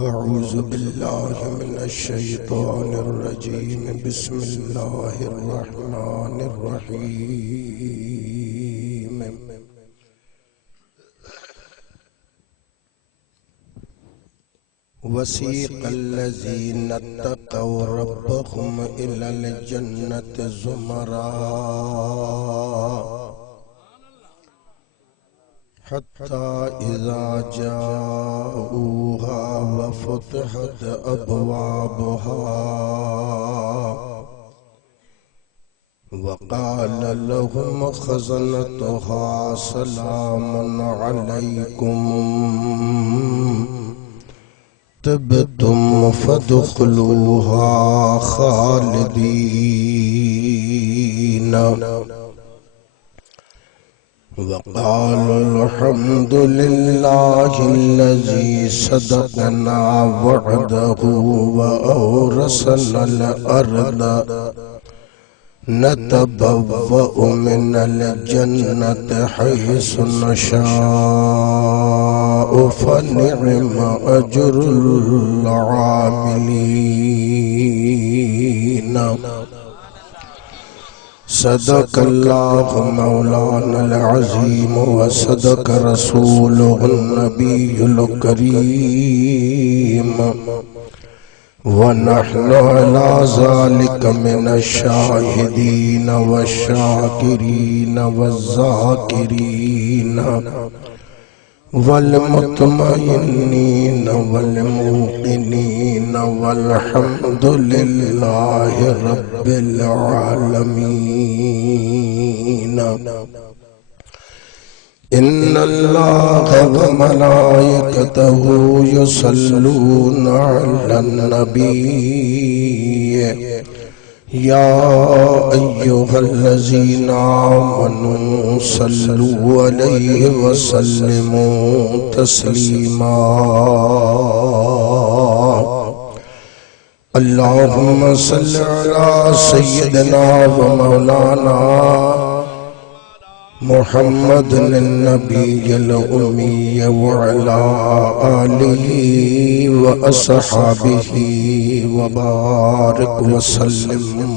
अऊज़ु बिल्लाहि मिनश शैतानिर रजीम बिस्मिल्लाहिर रहमानिर रहीम। वसीक़ल्लज़ीना तक़व रब्बहुम इलल जन्नति ज़ुमरा हत्ता इज़ा जाऊहा वफ़ुतिहत अबवाबुहा वक़ाल लहुम ख़ज़नतुहा सलामुन अलैकुम तिब्तुम फ़दख़ुलूहा ख़ालिदीन वक़ालु अल्हम्दुलिल्लाहिल्लज़ी सदक़ना वअदहु व औरसनल अर्द नतबव्वअु मिनल जन्नति हैसु नशाअु फनिअम अज्रुल आमिलीन। सदक़ल्लाहु मौलानल अज़ीम व सदक़ रसूलुहुन नबियुल करीम व नहनु अला ज़ालिका मिनश शाहिदीन व शाकिरीन व ज़ाकिरीन वल मुतमइन्नीन वल मुक़िनीन वल्हम्दुलिल्लाहि रब्बिल आलमीन। इन्नल्लाह व मलाइकतहु युसल्लूना अलन नबी या अय्युहल्लज़ीना आमनू सल्लू अलैहि व सल्लिमू तस्लीमा। अल्लाहुम्मा सल्लि अला सय्यिदिना व मौलाना मुहम्मदिन नबिय्यिल उम्मी व अला आलिहि व अस्हाबिहि व बारिक व सल्लिम।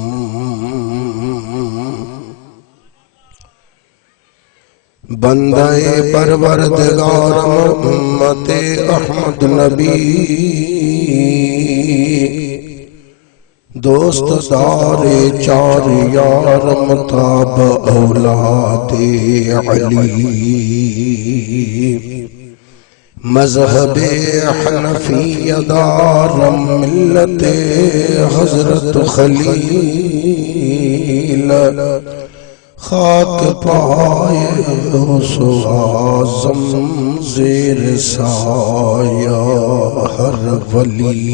बंदे परवरदिगार उम्मते अहमद नबी दोस्त दारे चार यार मुताब औलादे अली मज़हबे हनफिया दारम मिल्लते हज़रत खलील खाक पाए उस आज़म ज़ेर साया हर वली।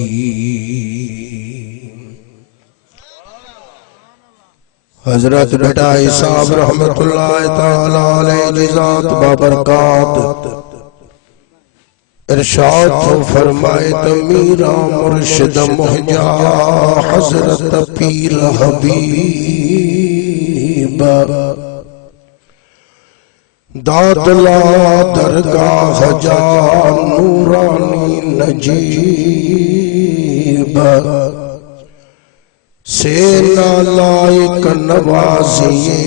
हजरत बेटा साहब रहमतुल्लाह ताला अलैहि ज़ात बाबरकात इरशाद फरमाए तो मीरा मुर्शिद मुहजा हजरत पीर हबीब दादला दरगाह जा नूरानी नजीब से नालायक नवाज़िए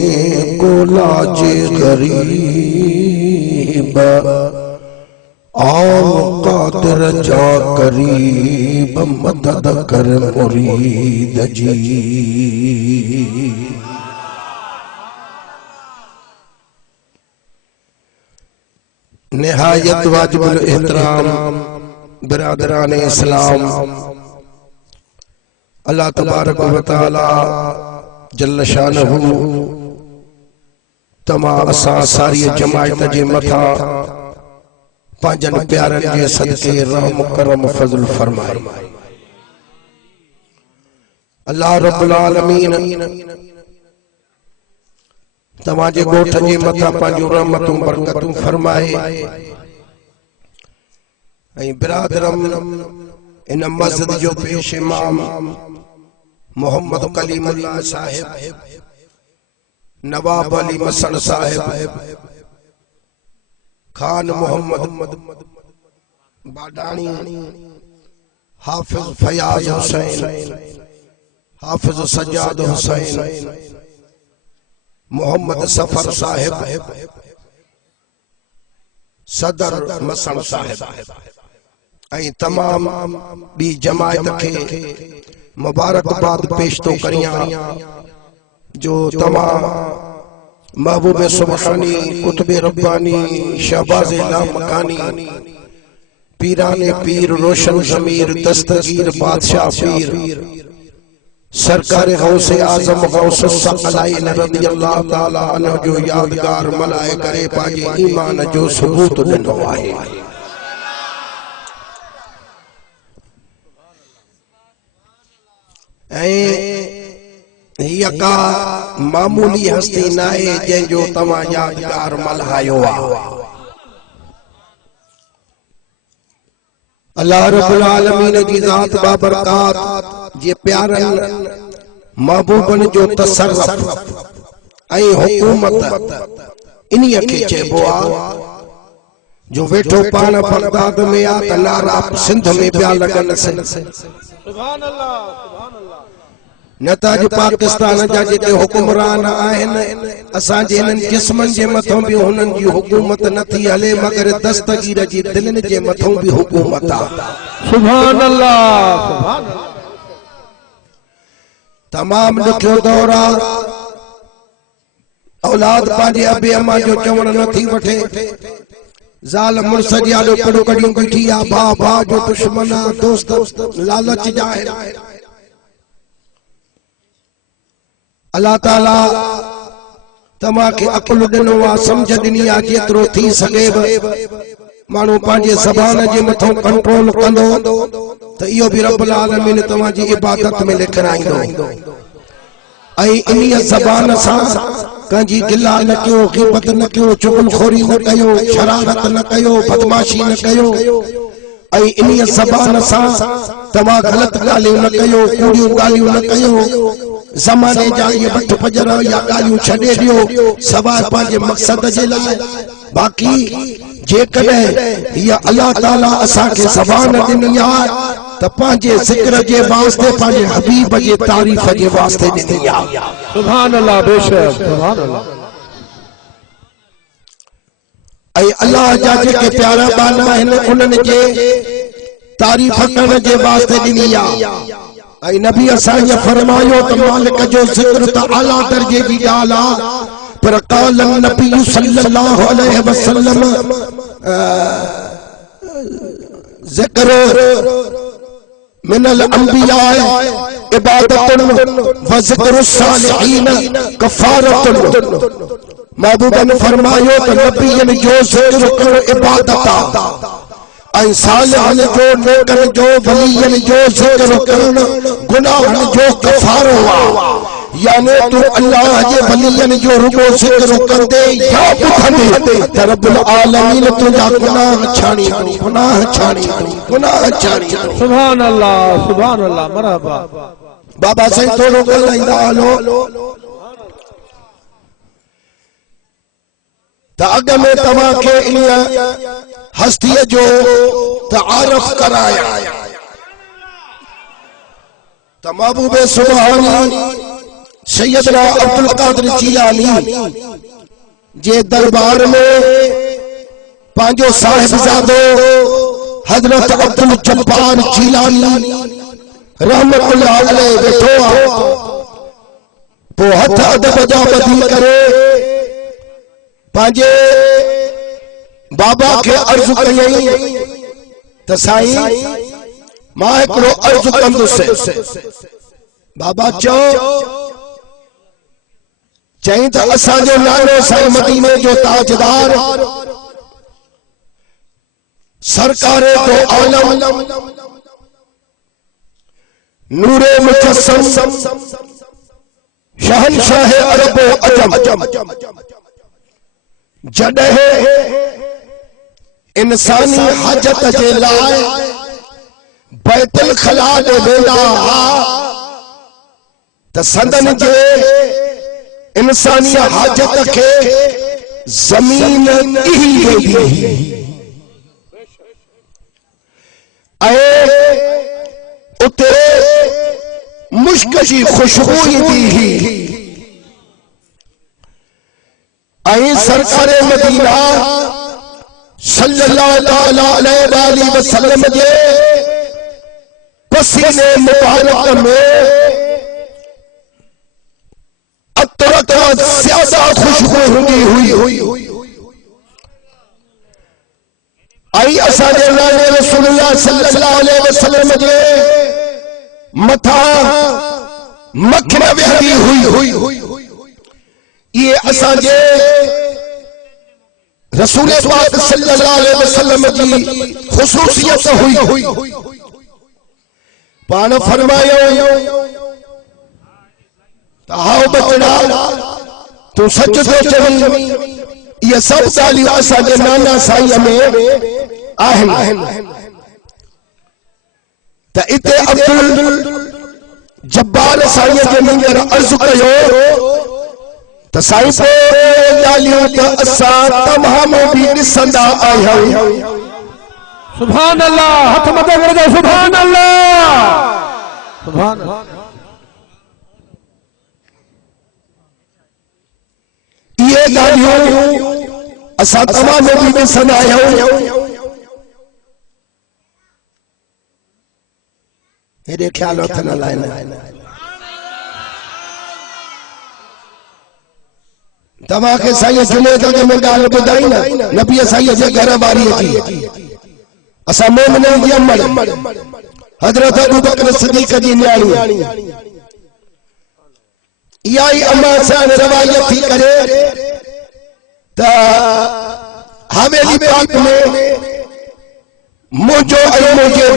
कोलाजे गरीब आओ कादिर जा करीब मदद कर मुरीद जी। निहायत वाजिबुल एहतराम बिरादरान इस्लाम, अल्लाह तबारक व तआला जल्ल शानहू तमा असा सारी जमायत जे मथा पांजन प्यारन जे सदके रहम करम फजल फरमाए। अल्लाह रब्बुल आलमीन तमा जे गोठ जे मथा पांजो रहमतूं बरकतूं फरमाए। ऐं बिरादरम इन मस्जिद जो पेश इमाम मोहम्मद कलीमुल्लाह साहिब नवाब अली मसन साहिब खान मोहम्मद बाडानी हाफिज फयाज हुसैन, हाफिज सज्जाद हुसैन, मोहम्मद सफर साहिब, सदर मसन साहिब ऐं तमाम बी जमायत के मुबारकबाद पेश तो करियां जो तमाम महबूब सुबहानी, कुतुब रब्बानी, शहबाज लामकानी, पीराने पीर, रोशन ज़मीर, दस्तगीर बादशाह पीर, सरकार गौसे आजम गौसुस सकलाइन रज़ियल्लाहु ताला अन्हु जो यादगार मलाए करे पाजे ईमान जो सबूत ॾिनो आहे। हीअ का मामूली हस्ती नाहे जंहिंजो तव्हां यादगार मल्हायो आहे। अल्लाह रब्बुल आलमीन जी ज़ात बाबरकात जे प्यारन महबूबन जो तसर्रुफ ऐं हुकूमत इन्हीअ खे चइबो आहे जो वेठो पाण बगदाद में आ त नारा सिंध में पिया लॻनि। सुभान अल्लाह, सुभान अल्लाह। न त अॼु पाकिस्तान जा जेके हुकुमरान आहिनि असांजे हिननि जिस्मनि जे मथां बि हुननि जी हुकूमत नथी हले, मगर दस्तगीर जी दिलनि जे मथां बि हुकूमत आहे। सुभान अल्लाह, सुभान अल्लाह। तमाम ॾुखियो दौर आहे। औलाद पंहिंजे अबे अम्मा जो चवण नथी वठे, ज़ाल मुड़स जी आॾो कॾो कॾियूं बीठी आहे, भाउ भाउ जो दुश्मन आहे, दोस्त लालच जा आहिनि। अल्लाह ताला तव्हांखे अक़ुल ॾिनो आहे, सम्झ ॾिनी आहे, जेतिरो थी सघे माण्हू पंहिंजे ज़बान जे मथां कंट्रोल कंदो त इहो बि रब्बुल आलमीन तव्हांजी इबादत में लिखाईंदो। ऐं इन्हीअ ज़बान सां कंहिंजी गिला न कयो, ग़ीबत न कयो, चुगलखोरी न कयो, शरारत न कयो, बदमाशी न कयो। ऐं इन्हीअ ज़बान सां तव्हां ग़लत ॻाल्हियूं न कयो, कूड़ियूं ॻाल्हियूं न कयो, ज़माने जा इहे वठ पजर या ॻाल्हियूं छॾे ॾियो सवाइ पंहिंजे मक़सद जे लाइ। बाक़ी जेकॾहिं हीअ अल्लाह ताला असांखे ज़बान ॾिनी आहे त पंहिंजे ज़िक्र जे वास्ते, पंहिंजे हबीब जे तारीफ़ जे वास्ते ॾिनी आहे। सुभान अल्लाह, बेशक सुभान अल्लाह। ऐं अल्लाह जा जेके प्यारा बाना आहिनि उन्हनि जे तारीफ़ करण जे वास्ते ॾिनी आहे। ऐं नबी असांखे फरमायो त मालिक जो ज़िक्र त आला दर्जे जी ॻाल्हि आहे, पर क़ाल नबी सल्लल्लाहु अलैहि वसल्लम ज़िक्र मिनल अंबिया इबादतुन व ज़िक्र सालिहीन कफ़ारतुन। महबूब ने फरमायो त नबीयनि जो ज़िक्र करणु इबादत आहे ऐं सालिहन जो, नेकन जो, वलियन जो ज़िक्र करणु गुनाहन जो कफ़ारो आहे। यानी तू अल्लाह जे वलियन जो रुगो ज़िक्र कंदे या ॿुधंदे त रब्बुल आलमीन तुंहिंजा गुनाह छाणी, गुनाह छाणी, गुनाह छाणी। सुभान अल्लाह, सुभान अल्लाह, मरहबा। बाबा साईं थोरो ॻाल्हाईंदा हलो त अॻ में तव्हांखे इन हस्तीअ जो तारफ़ कराया त महबूब सुबहानी सैयदना अब्दुल कादिर जीलानी जे दरबार में पंहिंजो साहिबजादो हजरत अब्दुल जब्बार जीलानी रहमतुल्लाह अलैहि वेठो आहे। पोइ हथ अदब जा ॿधी करे पंहिंजे बाबा के अर्ज कयई त साईं मां हिकिड़ो अर्ज कंदुसि। बाबा चई त असांजो नालो साईं मदीने जो ताजदार सरकार दो आलम नूरे मुजस्सम शहनशाह अरब अजम जॾहिं इंसानी हाजत जे लाइ बैतुल खला ॾे वेंदा त संदन जे इंसानी हाजत के जमीन ही वेंदी उते मुश्क जी खुशबू ईंदी ही आई सरकार मदीना सल्लल्लाहु अलैहि वसल्लम जे पसीने मुबारक में अतरत ज्यादा खुशबू हुई आई असांजे नाले रसूलुल्लाह सल्लल्लाहु अलैहि वसल्लम जे मथा मक्खन वेंदी हुई ये असांजे रसूल पाक सल्लल्लाहु अलैहि वसल्लम जी खुसूसियत हुई पान फरमायो हाओ बचड़ा तू सच तो चवी ये सब ॻाल्हियूं असांजे नाना साईं में आहिनि त इते अब्दुल जब्बार साईं जे मंदर अर्ज़ कयो त साईं पोइ ॻाल्हियूं त असां तमाम बि ॾिसंदा आहियूं। सुभान अल्लाह, हथ मथे करे दो सुभान अल्लाह, सुभान अल्लाह। ये ॻाल्हियूं असां तमाम बि ॾिसंदा आहियूं। हेॾे ख्याल हथ न लाइनि तव्हांखे साईं जुनेद में ॻाल्हि ॿुधाई न नबी साईं जे घर वारीअ जी असां मोमिननि जी अमड़ हज़रत अबू बकर सिद्दीक़ जी न्याणी इहा ई अम्मा सां रवायत थी करे त हवेली पाक में मुझो ऐं मुंहिंजे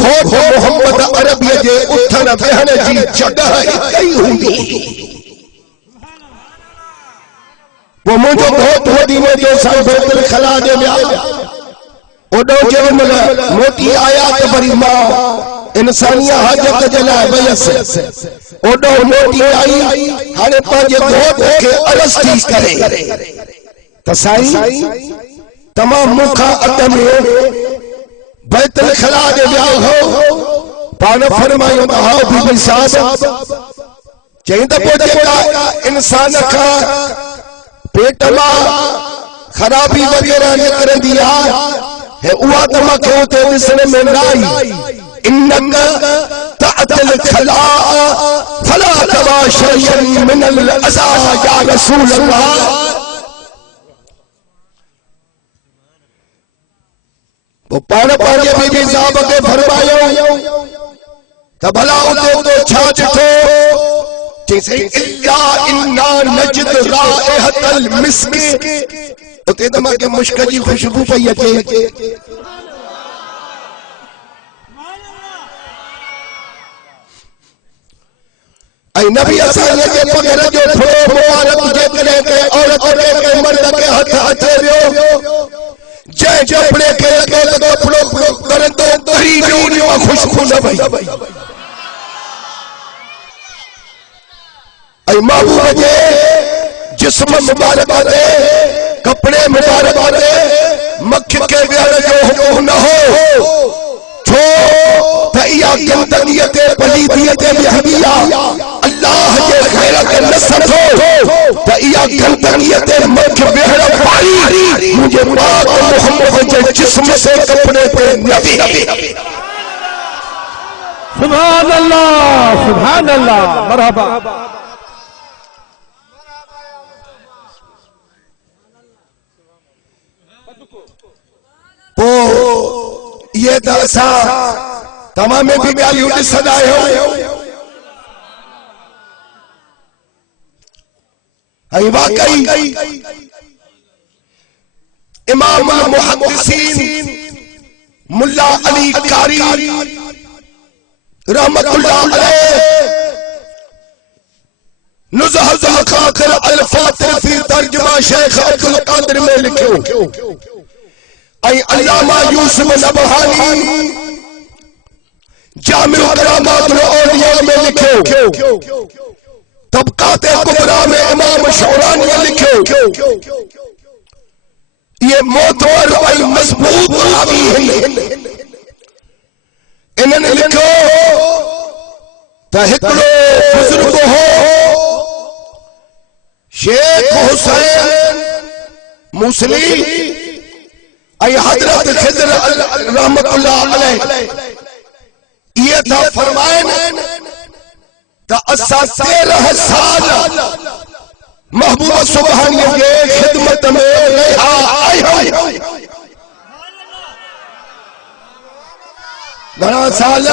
घोट मोहम्मद अरबीअ जे उथण वेहण जी जॻह कई हूंदी वो मुझो घोट मदीने जो साईं बैतुल खला जे विया ओडो जेॾी महिल मोटी आया त वरी मां इंसानिया हाजत जे लाइ वयसि ओडो मोटी आई हाणे पंहिंजे घोट खे अर्ज़ थी करे त साईं तमाम मूंखां अॻ में बैतुल खला जे विया हो पाण फरमायो त हाओ बीबी साहब चई त पोइ जेका इंसान खां पेट मां खराबी वग़ैरह निकिरंदी आहे उहा त मूंखे उते ॾिसण में न आई इन्नक तअतिल खला फला तवा शयन मिनल अज़ा या रसूल अल्लाह वो पाण पंहिंजे बीबी साहब खे फरमायो त भला उते तो छा ॾिठो जैसे इल्ला इन्ना नजद राइहतल मिस्क उते त मूंखे मुश्क जी खुशबू पई अचे ऐं नबी असांजे जे पगर जो थोरो मुबारक जेकॾहिं के औरत के मर्द के हथ अचे वियो जंहिं कपिड़े खे लॻे त कपिड़ो करंदो तरी वियो खुशबू न भई महबूब जे जिस्म मुबारक ते कपड़े मुबारक ते मक्ख के वेहण जो हुकुम न हो छो त इहा गंदगीअ ते पलीदीअ ते वेहंदी आहे अल्लाह जे ख़ैर खे न सठो त इहा गंदगीअ ते मक्ख वेहण वारी मुंहिंजे पाक मोहम्मद जे जिस्म से कपड़े ते न वेहे। सुभान अल्लाह मरहबा। ये त असां तमाम में भी ॻाल्हियूं ॾिसंदा आहियूं ऐं वाकई इमाम मुहद्दिसीन मुल्ला अली कारी रहमतुल्लाह अलैह नुज़हतुल क़ादिर अल फातिह फी तर्जुमा शेख अब्दुल कादिर में लिखियो ऐं अल्लामा यूसुफ नबहानी जामिउ करामातुल औलिया में लिखियो तबकात कुबरा में इमाम शौरानी लिखियो ये मोतवर ऐं मज़बूत रावी आहिनि इन्हनि लिखियो त हिकिड़ो बुजुर्ग हो शेख हुसैन मूसली ऐं हज़रत ख़िज़र रहमतुल्लाह अलैह ये था फरमाइन त असां 13 साल महबूब सुभानी के खिदमत में रहा आहियूं। घणा साल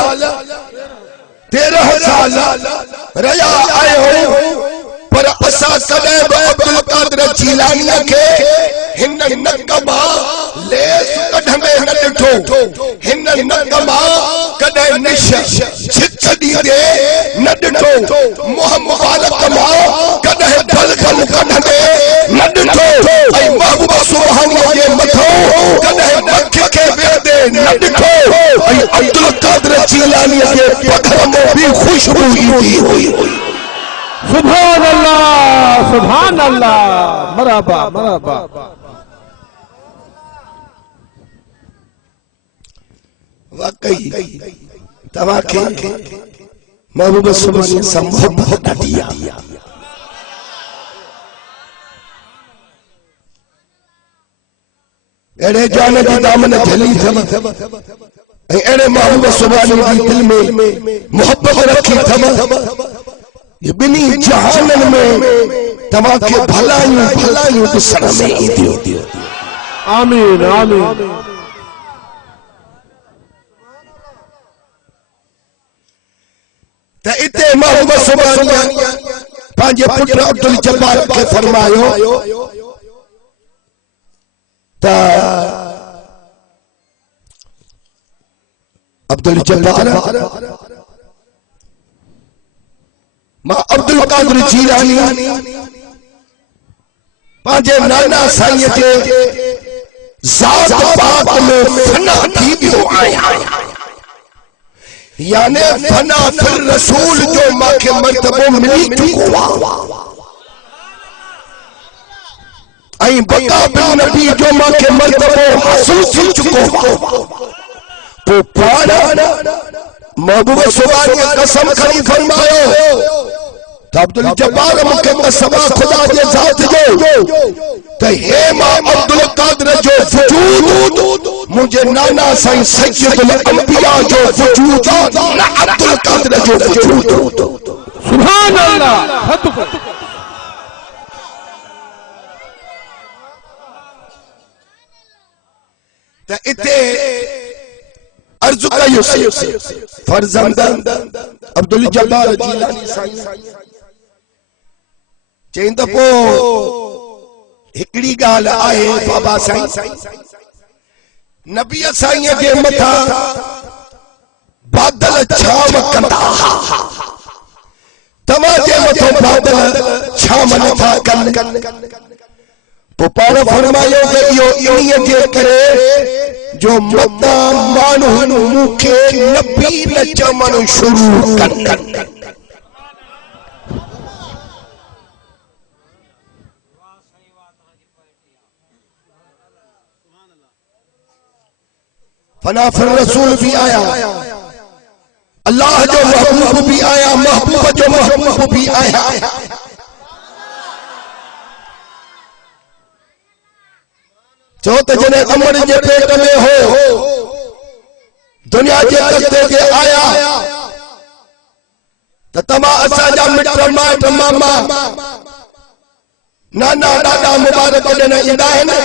13 साल रहा आहियूं पर असां कॾहिं बि अब्दुल कादिर जीलानी खे हिन नक मां लेस कढंदे न ॾिठो, हिन नक मां कॾहिं निश छिक ॾींदे न ॾिठो, मुंहुं मुबारक मां कॾहिं बलगम कढंदे न ॾिठो ऐं महबूब सुभानी जे मथां कॾहिं मख खे वेंदे न ॾिठो ऐं अब्दुल कादिर जीलानी जे पधर में भी खुशबू ईंदी हुई। सुभान अल्लाह, सुभान अल्लाह, मरहबा मरहबा। वाकई तवा के महबूब सुभानी संभव बहुत ॾाढी आहे। अड़े जान जी दामन झली थम ऐं अड़े महबूब सुभानी जी दिल में मोहब्बत रखी थम। ये बिनी जहानन में तवा के भलायूं भलायूं ॾिसण में ईंदियूं। आमीन आमीन। त इते महबूब सुभानी पंहिंजे पुत्र अब्दुल जब्बार के फरमायो त अब्दुल जब्बार मां अब्दुल कादिर जीलानी पंहिंजे नाना साईं के ज़ात पाक में फना थी वियो आहियां, यानी फना फिर रसूल जो मांखे मर्तबो मिली चुको आहे ऐं बका बिन नबी जो मांखे मर्तबो हासिल थी चुको। तो पाण महबूब सुभानी कसम खणी फरमायो त अब्दुल जब्बार मूंखे कसम खुदा जे ज़ात जो त हे मां अब्दुल कादिर जो वजूद मुझे नाना साईं सैयदुल अंबिया जो वजूद न अब्दुल कादिर जो वजूद। सुभान अल्लाह। त इते अर्ज कयो फर्जंद अब्दुल जब्बार जीलानी साईं चई त पोइ हिकड़ी ॻाल्हि आहे बाबा साईं नबी साईं जे मथां बादल छाम कंदा तव्हां जे मथां बादल छाम नथा कनि। पोइ पाण फरमायो त इहो इन्हीअ जे करे जो मता माण्हू मूंखे नबी न चवण शुरू कनि। फना फिर रसूल भी आया, अल्लाह जो महबूब भी आया, महबूब जो महबूब भी आया। चो त जने अमर जे पेट में हो दुनिया जे तख्ते ते आया त तमा असा जा मित्र माट मामा नाना दादा मुबारक ॾियण ईंदा आहिनि,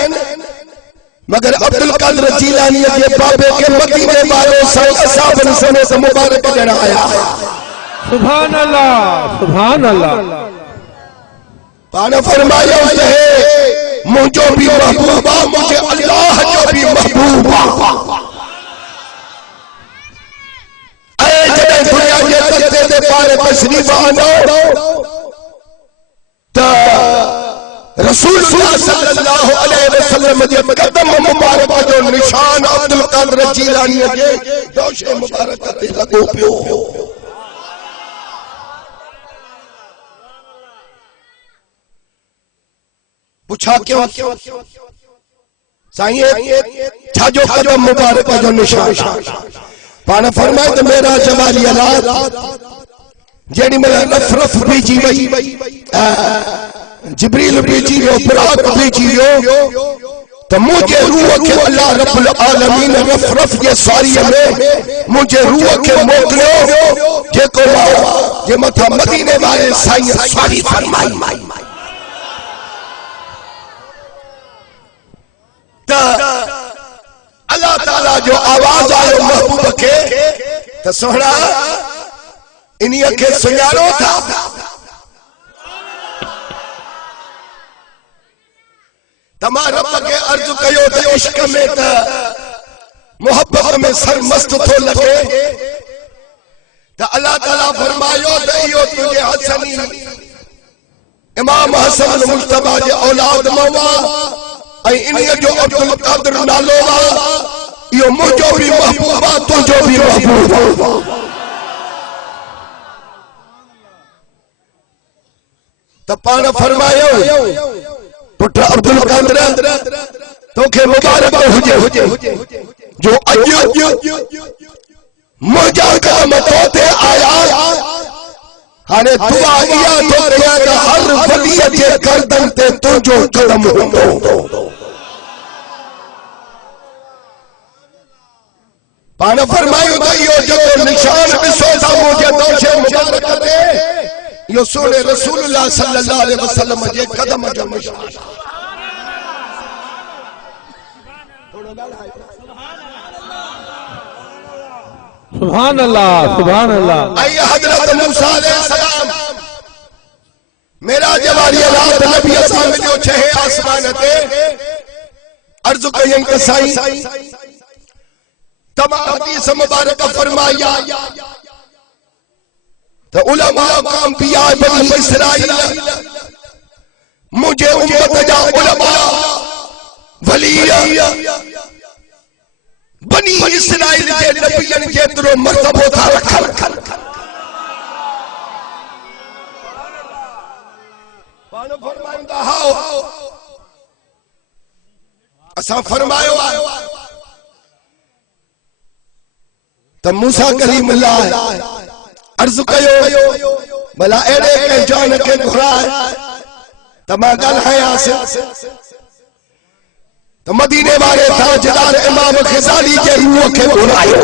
मगर अब्दुल कादिर जीलानी के बाबे के मदीने वालों साईं असाबन समेत मुबारक ॾियण आया। सुभान अल्लाह, सुभान अल्लाह। पाण फरमायो है मुझो भी महबूबा मुझे अल्लाह जो भी महबूबा। ऐ जॾहिं दुनिया जे तख्ते ते पाण तशरीफ आनो त रसूल सल्लल्लाहु अलैहि वसल्लम जे कदम मुबारक जो निशान अब्दुल कादिर जीलानी जे दोशे मुबारक ते लॻो पियो। पूछा क्यों साईं छा जो कदम मुबारक जो निशान? पाण फरमाए त मेरा जवाली रात जेडी में नफरत भेजी वई, जिब्रील भेजी वियो, बुराक भेजी वियो, तो मुझे रूह के अल्लाह रब्बुल आलमीन नफरत के सारी में मुझे रूह के मोकलियो जेको जे मथा मदीने वाले साईं सारी फरमाई। तो अल्लाह ताला जो आवाज आयो महबूब के तो सोहरा इन्हीं के सुञाणो था। तमा रब के अर्ज कयो त इश्क में त मोहब्बत में सर मस्त थो लगे त अल्लाह ताला फरमायो त इयो तुझे हसनी इमाम हसन मुस्तफा जे औलाद मवा आई इन्हीं जो अब्दुल कादिर नालो वा इयो मुजो भी महबूबा तुझो भी महबूबा। त पाण फरमायो पुट अब्दुल कादिर तोखे मुबारक हुजे जो अज मुझा कदम तोते आया। हाने दुआ इया तो कया त हर वली जे गर्दन ते तुझो कदम हुंदो। पाण फरमायो त इहो जेको निशान ॾिसो था मुझे दोषे मुबारक ते यो सोने रसूलुल्लाह सल्लल्लाहु अलैहि वसल्लम जे कदम जो निशान। सुभान अल्लाह, सुभान अल्लाह। आई हजरत मूसा अलैहि सलाम मेरा जवारी रात नबी असाम जो छह आसमान ते अर्ज कयन के साईं तमाम हदीस मुबारक फरमाया तो उलमा काम पिया बनी इसराइल मुझे उम्मत जा उलमा वली बनी इसराइल जे नबियन जेतरो मर्तबो था रखल। पाण फरमाइंदा हाओ असा फरमायो त मूसा कलीमुल्लाह अर्ज कयो भला एड़े के जान के घुराए तमा गल हयास तो मदीने वाले ताजदार इमाम ग़ज़ाली के रूह के घुरायो।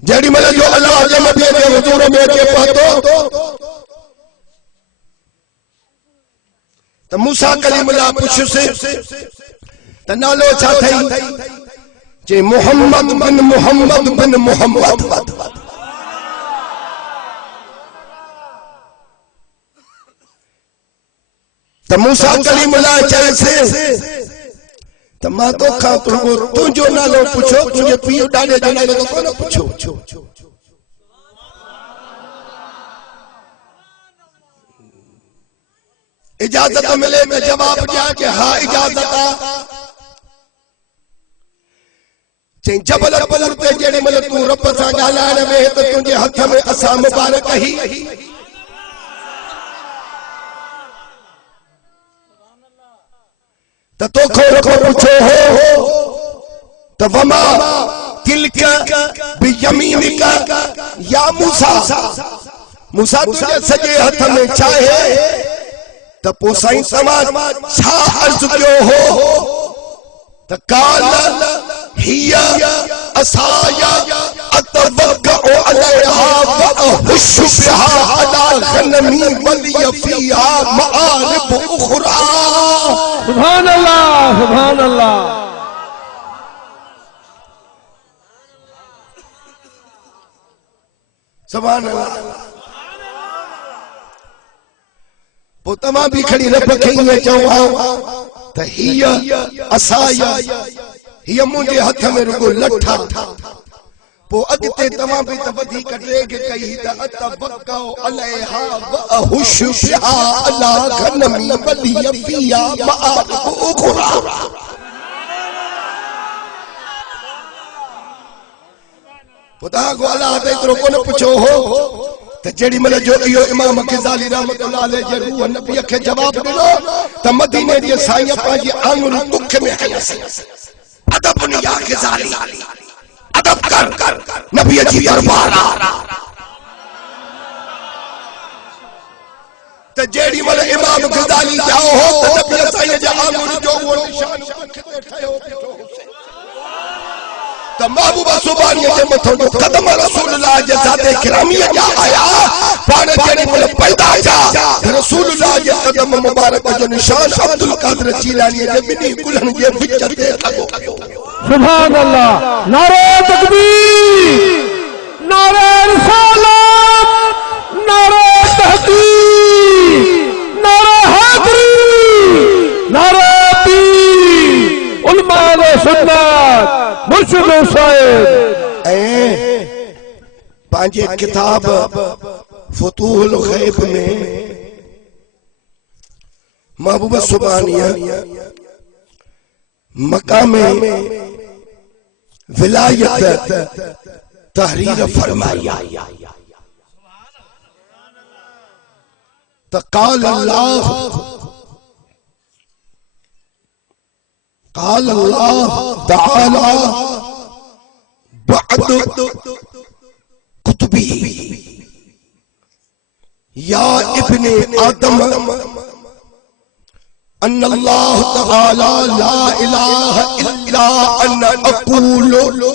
जेडी मल जो अल्लाह के नबी के हुजूर में के पहुंचो तो मूसा कलीमुल्लाह पूछो से त नालो छा थई जे मोहम्मद बिन मोहम्मद। त मूसा कलीमुल्लाह चए से त मां तो खा तुझो नालो पूछो तुझे पीउ डाले जो नालो तो कोन पूछो। इजाजत मिले तो जवाब दिया कि हाँ इजाजत चई जबलपुर ते जेड़ी मल तू रब सां ॻाल्हाइण में तो तुझे हथ में असा मुबारक ही तो तोखो रखो पूछो हो तो वमा तिलका बियमीनिका या मूसा। मूसा तुझे सजे हथ में चाहे तो पो साईं तमा छा अर्ज कयो हो त काल हिया असाया अतवक्कउ अलैहा व अहुशु बिहा अला गनमी वलिय फीहा मआरिब उखरा। सुभान अल्लाह, सुभान अल्लाह। सुभान अल्लाह। पो तमा भी खड़ी रब के ये चवा त हिया असाया हिया मुझे हथ में रुगो लठा पो अगते तमा भी त बधी कटे के कही त अतबक्कउ अलैहा व अहुशु बिहा अला गनमी वलिय फीहा मआरिब उखरा। खुदा को अल्लाह ते इतरो कोन पूछो हो त जेडी मल जो इहो इमाम ग़ज़ाली रहमतुल्लाह अलैह जे रूह नबी खे जवाब ॾिनो त मदीने जे साईं पंहिंजी आंगुर दुख में हयसि अदब या ग़ज़ाली अदब कर नबी जी दरबार त जेडी मल इमाम ग़ज़ाली जाओ हो त नबी साईं जे आंगुर जो वो निशान किथे ठयो त महबूबा सुबानी जे मथो जो कदम रसूलुल्लाह जे ज़ाते किरामी जा आया पाण जेडी मल पैदा जा रसूलुल्लाह जे कदम मुबारक जो निशान अब्दुल कादिर जीलानी जे बिनी कुलहन जे विच ते लॻो सुभान अल्लाह नारे तकबीर नारे रिसालत नारे तहकीक नारे हैदरी नारे पीर उलमा व सुन्नत मुर्शिद साहिब पांजे किताब फतूहुल गैब में महबूबा सुबानिया मकामे विलायत तहरीर फरमाया तो काल अल्लाह ताला बअद कुतुबी या इब्ने आदम अन्नल्लाह ताला ला इलाहा इल्ला अन्ना अक़ूलु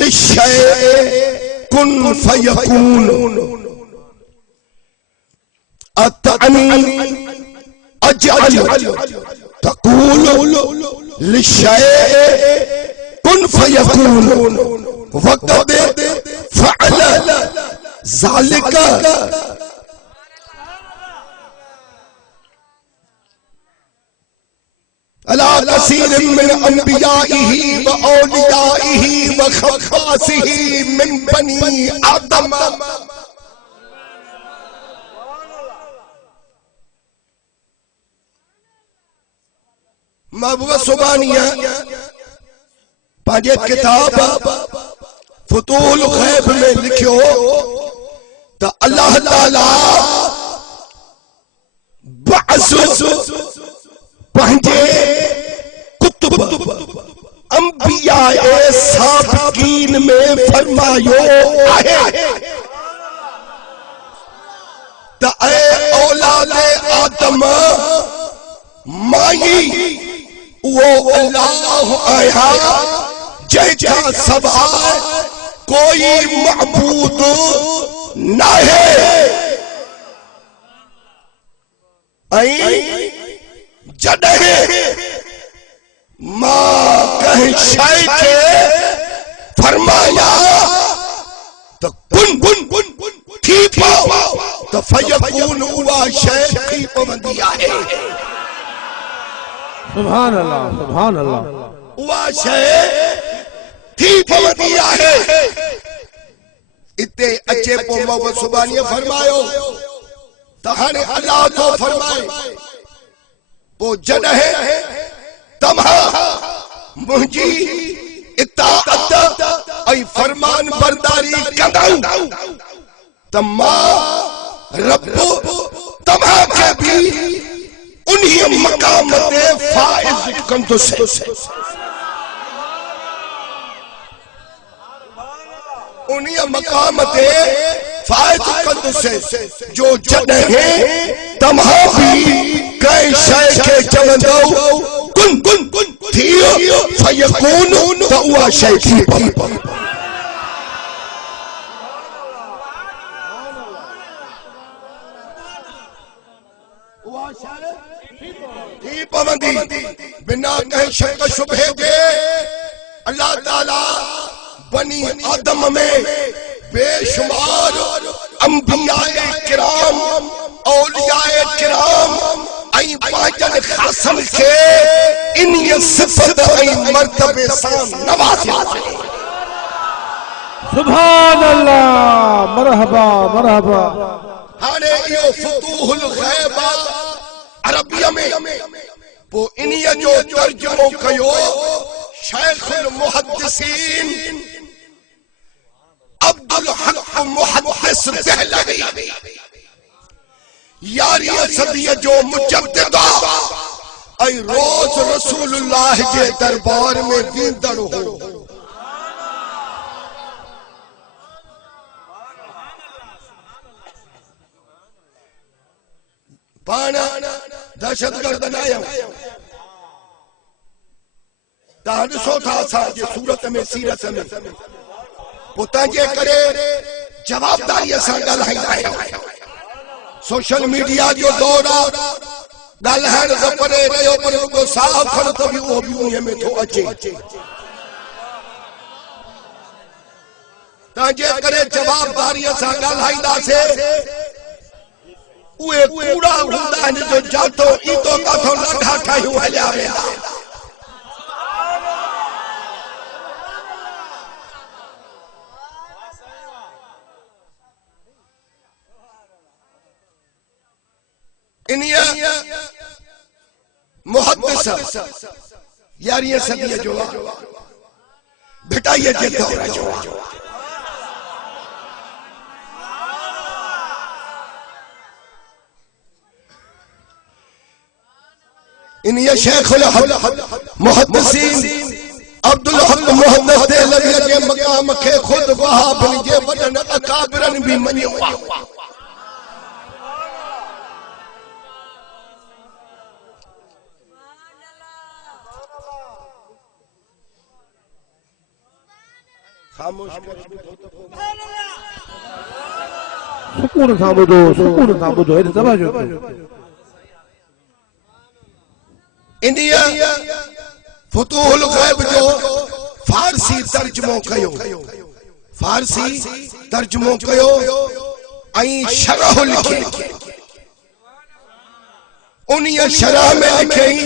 लिशैइन कुन फयकून अतअनी अजअल तक़ूलु लिशैइन कुन फयकून वक़द फ़अल ज़ालिका अला कसीर मिन अंबियाइही व औलियाइही व खवासिही मिन बनी आदम महबूबा सुबानिया पांजे किताब फतूहुल गैब में लिखियो तो अल्लाह ताला बाज़ पंहिंजे कुतुब अंबिया साबिकीन में फरमायो आहे त ऐ औलाद आदम माई वो अल्लाह आया जैसा सवाल कोई मअबूद ना है जॾहिं मां कंहिं शइ खे फरमाया त कुन थी पओ त फयकून उहा शइ थी पवंदी आहे सुभान अल्लाह उहा शइ थी पवंदी आहे इते अचे पोइ मोहम्मद सुबानी फरमायो त हाणे अल्लाह तो फरमाए वो जॾहिं तव्हां मुंहिंजी इताअत ऐं फरमान बरदारी कंदव त मां रब तव्हांखे भी उन्हीं मकाम ते फाइज कंदुसि उन्हीं मकाम ते फाइज कंदुसि जो जॾहिं तव्हां भी कंहिं शइ खे चवंदव कुन थियो फयकून त उहा शइ थी पवंदी थी पवंदी बिना कंहिं शक शुबहे जे अल्लाह ताला बनी आदम में बेशुमार अंबियाए किराम औलियाए किराम ऐं पंहिंजनि ख़ासनि खे इन सिफ़त ऐं मर्तबे सां नवाज़ियो सुभान अल्लाह मरहबा मरहबा हाणे इहो फतूहुल गैब अरबिया में पो इन्हीअ जो तर्जुमो कयो शेखुल मुहद्दिसीन अब्दुल हक मुहद्दिस दहलवी यारी सदी जो मुजद्दिद ऐ रोज रसूलुल्लाह जे दरबार में दींदड़ हो पाण दहशतगर्द न आहियूं तव्हां ॾिसो था असांजे सूरत में सीरत में पोइ तंहिंजे करे जवाबदारीअ सां ॻाल्हाईंदा आहियूं सोशल मीडिया जो दौर आहे ॻाल्हाइण त परे रहियो पर रुॻो साहु खण त बि उहो बि उन में थो अचे तंहिंजे करे जवाबदारीअ सां ॻाल्हाईंदासीं उहे कूड़ा हूंदा आहिनि जो जातो ईंदो काथो लॻा ठाहियूं हलिया वेंदा इन्हीअ मुहद्दिस 11वीं सदीअ जो भिटाईअ जे दौर जो इन्हीअ शेखुल मुहद्दिसीन अब्दुल हक मुहद्दिस दहलवी जे मक़ाम खे खुद वहाबन जे वॾनि अकाबिरन भी मञियो खामोश सुकून सां ॿुधो हेॾे तवजो इंडिया फतूहुल गैब जो फारसी तर्जुमो कयो ऐं शरह लिखी उन्हीअ शरह में लिखई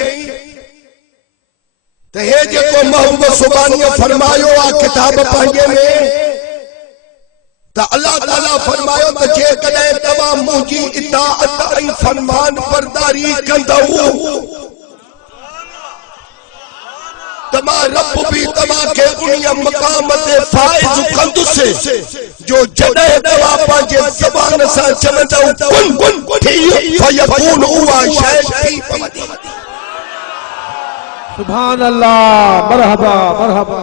तो हे जेको महबूब सुबानी फरमायो आ किताब पंहिंजे में तो अल्लाह ताला फरमायो तो जे कदे तवा मुंहिंजी इताअत ऐं फरमान बरदारी कंदऊ तमा रब भी तमा के उन्हीअ मकाम ते फाइज कंदुसि जो जडे तवा पंहिंजे ज़बान सां चवंदौ कुन थी फयकून उहा शइ थी पवंदी सुभान अल्लाह मरहबा मरहबा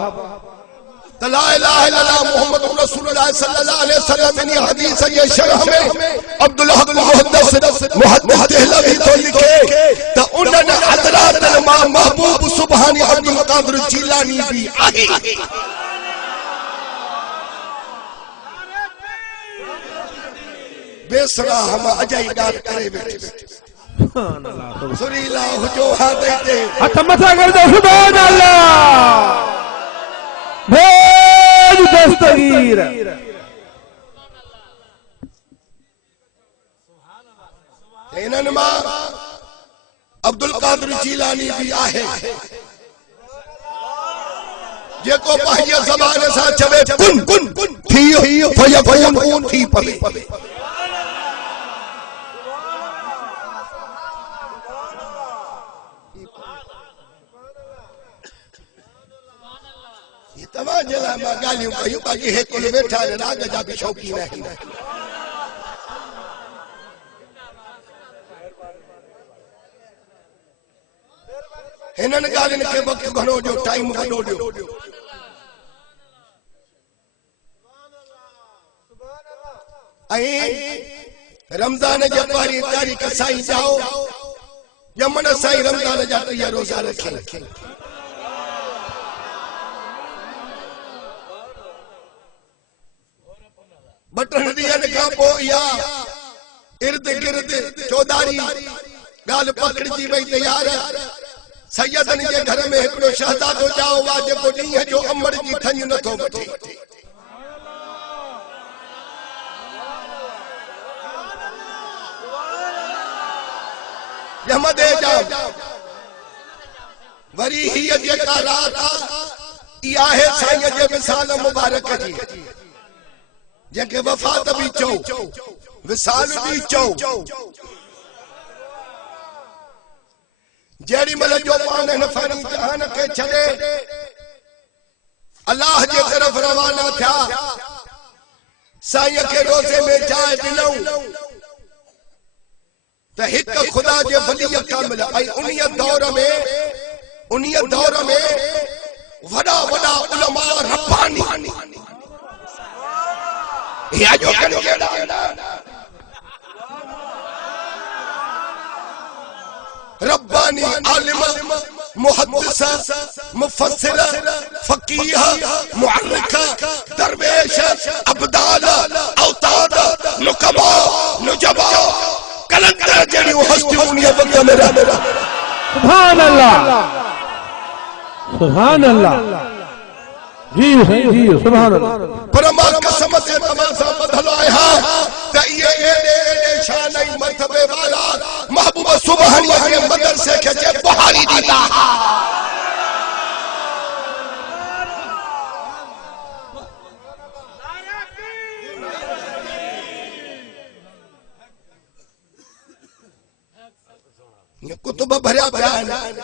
ला इलाहा इल्लल्लाह मुहम्मदुर रसूलुल्लाह सल्लल्लाहु अलैहि वसल्लम इन हदीस के शरह में अब्दुल हक मुहद्दिस दहलवी तो लिखे तो उन्हनि हजरात मां महबूब सुभानी अब्दुल कादिर जिलानी भी आहे बेसरा हम अजय ॻाल्हि करे वेठे सुभान अल्लाह सुरीला हुजो हाथे ते हथ मथा कर दो सुभान अल्लाह भेद दस्तगीर इन्हनि मां अब्दुल कादिर जिलानी भी आहे जेको पंहिंजे ज़बान सां चवे कुन थी फयकून थी पवे तमाम जला मां ॻाल्हियूं कयूं बाक़ी हे कुल वेठा राग जा भी शौक़ीन आहिनि हिननि ॻाल्हियुनि खे वक़्तु घणो ॾियो टाइम वॾो ॾियो ऐं रमज़ान जे 12 तारीख़ साईं जाओ ॼमण साईं रमज़ान जा 3 रोज़ा रखे बटन ॾींहंनि खां पोइ या इर्द गिर्द चौधारी ॻाल्हि पकड़जी वई तयार सैयदनि जे घर में हिकिड़ो शहज़ादो ॼाओ आहे जेको ॾींहं जो अमड़ जी थञ नथो वठे ॼमदे जाम वरी हीअ जेका रात आहे इहा आहे साईं जे विसाल मुबारक जी जेके वफ़ात भी चओ विसाल भी चओ जेड़ी मल जो पान न फनी जहान के छड़े अल्लाह जे तरफ रवाना थिया साईं के रोज़े में जाए ॾिनऊं त हिक खुदा जे वली कामिल ऐं उन्हीअ दौर में वॾा वॾा उलमा रब्बानी या जो रब्बानी आलिम मुहद्दिस मुफस्सिर फकीह मुअर्रिख दरवेश अब्दाल औताद नुकबा नुजबा कलंदर जहिड़ियूं हस्तियूं उन वक़्त में रहंदियूं। सुभान अल्लाह सुभान अल्लाह जी जी सुभान अल्लाह। पर मां कसम से तमाम सां ॿधल आहियां त इहे एॾे शान ऐं मर्तबे वारा महबूब सुभानी जे मदरसे खे जे बहाली ॾींदा। कुतुब भरिया पिया आहिनि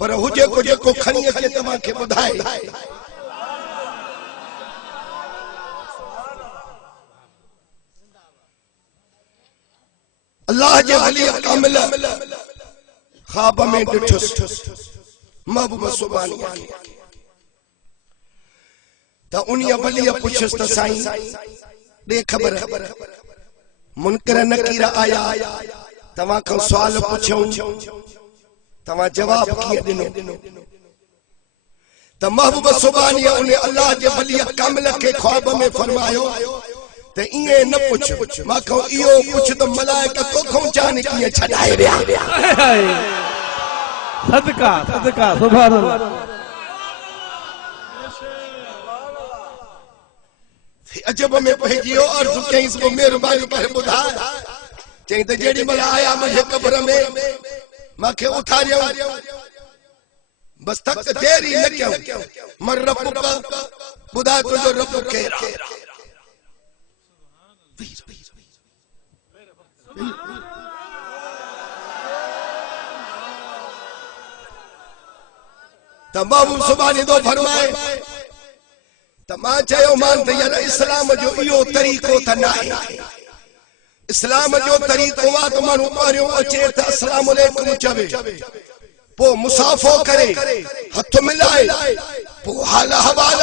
पर हुजे को जेको खणी अचे तव्हांखे ॿुधाए। अल्लाह जे वली कामिल ख्वाब में ॾिठुस महबूब सुभानी खे त उन्हीअ वली पुछुस त साईं ॾे ख़बर मुनकर नकीर आया तव्हां खां सवाल पुछऊं तव्हां जवाब कीअं ॾिनो त महबूब सुभानी उन अल्लाह जे वली कामिल खे ख्वाब में फरमायो त इएं न पुछ मां खां इहो पुछ त मलाइका तोखां जान कीअं छॾाए विया। सदका सदका सुभान अल्लाह। अजब में पइजी वियो अर्ज़ कईंसि को महिरबानी करे ॿुधाए। चई त जेॾी महिल आया मुंहिंजे क़ब्र में मूंखे उथारियो बस तक देरी न कयूं मन रब ॿुधाए तुंहिंजो रब केरु आहे। त महबूब सुभानी तो फरमाए त मां चयो मान त यार इस्लाम जो इहो तरीक़ो त न आहे। इस्लाम जो तरीक़ो आहे त माण्हू पहिरियों अचे त अस्सलाम अलैकुम चवे पोइ मुसाफ़ो करे हथ मिलाए पोइ हाल हवाल।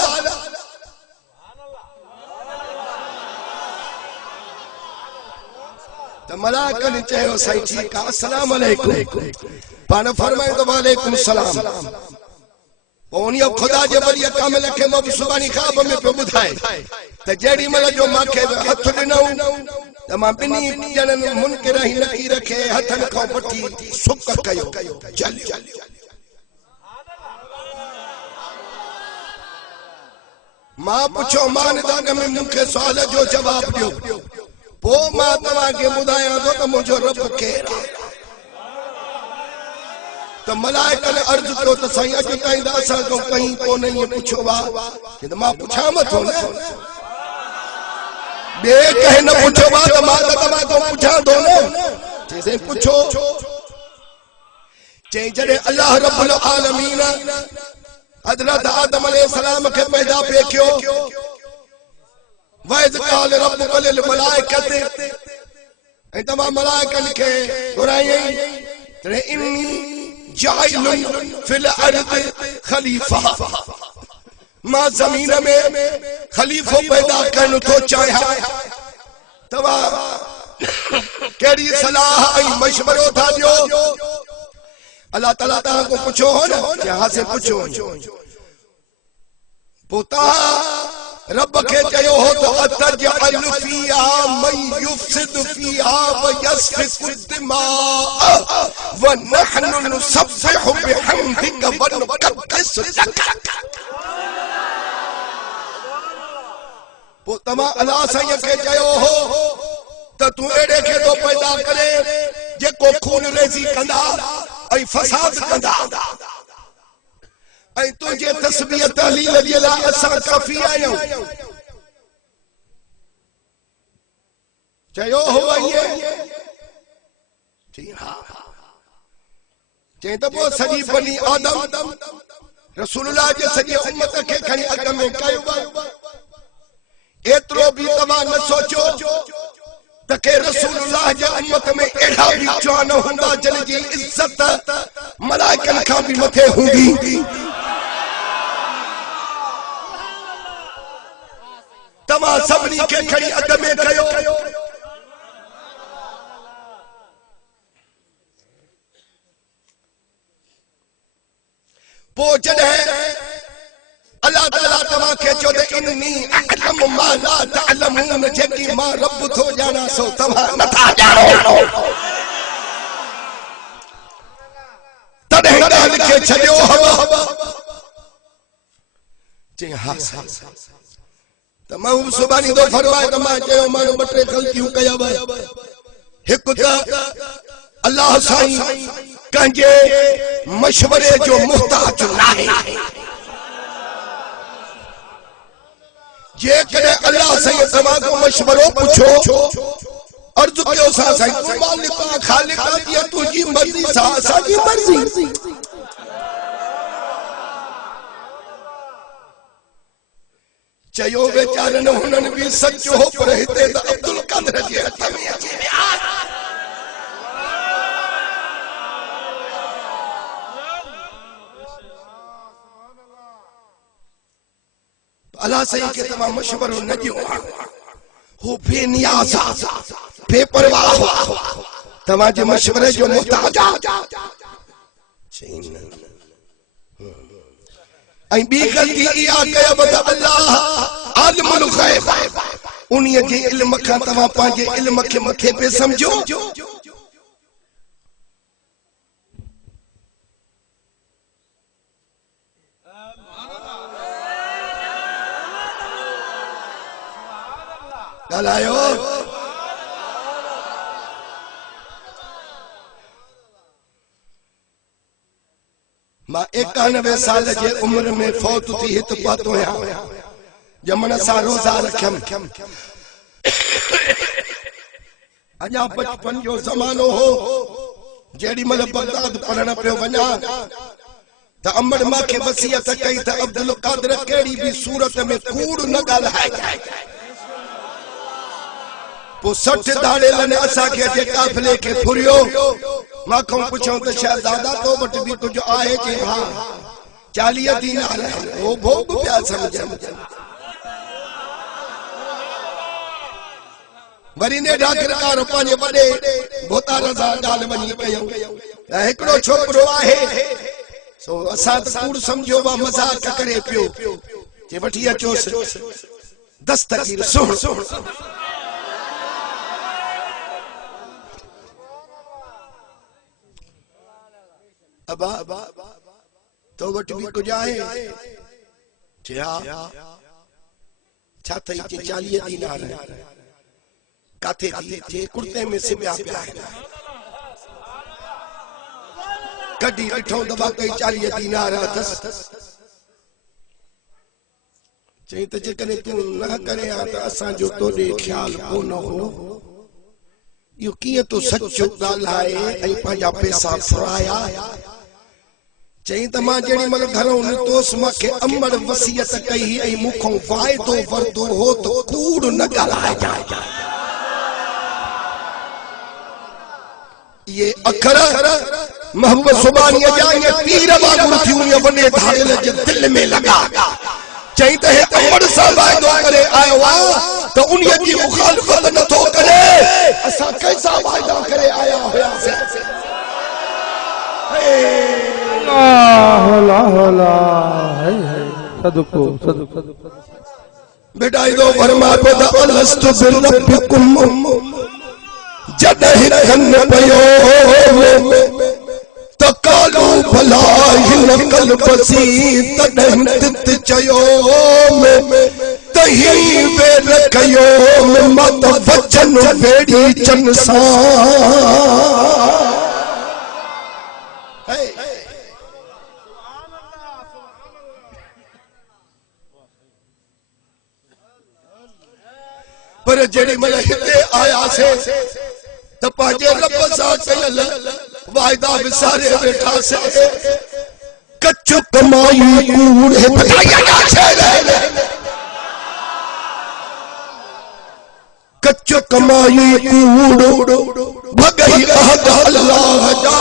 त मलाइकनि चयो साईं ठीकु आहे अस्सलाम अलैकुम पाण फरमाए त वालेकुम सलाम। पोइ उन खुदा जे वली कामिल खे महबूब सुभानी ख्वाब में पियो ॿुधाए त जेॾी महिल जो मूंखे हथ ॾिनऊं त मां ॿिन्ही ॼणनि मुनकिर ऐं नकीर खे हथनि खां वठी सुक कयो जल। मां पुछो मान दाग में मूंखे सुवाल जो जवाब ॾियो पोइ मां तव्हांखे ॿुधायां थो त मुंहिंजो रब केरु आहे। त मलाइकनि अर्ज़ कयो त साईं अॼु ताईं त असां खां कहीं कोन ईअं पुछियो आहे त मां पुछां थो न ॿिए कंहिं न पुछियो आहे त मां त तव्हां खां पुछां थो न। चई साईं पुछो। चई जॾहिं अल्लाह रब्बुल आलमीन हज़रत आदम अलैहिस्सलाम खे पैदा पियो कयो वइज़ क़ाल रब्बुका लिल मलाइकत ऐं तमाम मलाइकनि खे घुरायईं त इन्नी जाइलुन फिल अर्द खलीफा मां ज़मीन में खलीफो पैदा करण थो चाहियां तव्हां कहिड़ी सलाह ऐं मशवरो था ॾियो। अल्लाह ताला तव्हां खां पुछो हो न हां से पुछो पोइ तव्हां रब के चयो हो तो अतजअल फीहा मन युफसिद फीहा व यसफिकु दिमाअ व नहनु नुसब्बिहु बिहम्दिक व नुक़द्दिस लक। पोइ तव्हां अल्लाह साईं खे चयो हो त तूं अहिड़े खे थो पैदा करे जेको खून रेज़ी कंदा ऐं फसाद कंदा ऐं तुंहिंजे तस्बीह तहलील जे लाइ असां काफ़ी आहियूं। चयो हो चई त पोइ सॼी बनी आदम रसूलुल्लाह जे सॼी उम्मत खे खणी अॻ में कयो एतरो भी तमा न सोचो तके रसूलुल्लाह जे उम्मत में एड़ा भी जवान हुंदा जन जी इज्जत मलाइकन खां भी मथे हुंदी। तमा सबनी के खड़ी अग में कयो पोजन है अल्लाह ताला तमा के जो दे इन्नी अअलम मा ला तअलमून जेकी मां रब थो जाना सो तमा नथा जानो तदे गाल के छडियो हवा जे हां तमा सुबानी दो फरमाए तमा जो मानो बटे गलतियों कया बा एक अल्लाह साईं कंजे मशवरे जो मुहताज नाहे जे करे अल्लाह साईं तमा को मशवरो पूछो अर्ज कयो सा साईं तू मालिक खालिक दिया तुजी मर्जी सा साजी मर्जी चयो बेचारन हुनन भी सचो पर हिते त अब्दुल कादर जे हथ में अचे अल्लाह सही के तमाम मशवरो न दियो हो बेनियाज बेपरवाह तमा जे मशवरे जो मुहताज आई बी गलती इया कया बद अल्लाह आलिमुल गैब उन्हीं जे इल्म खां तमा पांजे इल्म के मथे पे समझो गलायो मां 91 साल जे उम्र में फौत थी हित पातो या जमन सा रोजा रखम अजा बचपन जो जमानो हो जेडी मल बगदाद पढ़न पियो वना त अमर मां के वसियत कई त अब्दुल कादर केड़ी भी सूरत में कूड़ न गालाए पो 60 दाड़े लने असा के जे काफले के फुरियो मां को पूछो तो शहजादा तो बट भी कुछ आए जे हां 40 दीनार वो भोग प्या समझ वरी ने ढाकरकार पाने बड़े बोता रजा गाल बनी कयो एकड़ो छोकरो आहे सो असा कूड़ समझो बा मजाक करे पियो जे वठी अचो दस्तगीर सुन अबा तो वट भी कुछ आए छा थई 40 दीनार काथे थी जे कुर्ते में सिबिया पिया कडी अठो दबा कई 40 दीनार अथस चई त जे करे तू न करे आ त असा जो तोडे ख्याल को न हो यो किए तो सच्चो गालाए ऐ पाजा पैसा फराया चई त मां जेडी मल घरों नितोस मके अमर वसियत कई ऐ मुखों वायदो वरदो हो तो कूड़ न गालाए जाए ये अखर मोहम्मद सुबानी जाए तीर वागुर थी उन वने धाड़े जे दिल में लगा चई त हे अमर सा वायदो करे आयो आ तो उन जी मुखालफत न तो करे असा कैसा वायदा करे आया होया से सदको बेटा इदो फरमा पद अलस्तु बिरब्बिकुम जदहि कन पयो तकालू भला हिन कलबसी तदहि तित चयो तही वे रखयो मत वचन बेड़ी चनसा पर जेडी मल हिते आया से त पाजे रब सा कयल वायदा विसारे बैठा से कच्चो कमाई कूड़े बताया ना छे कच्च कमाई कूड़ भगई अहद अल्लाह जा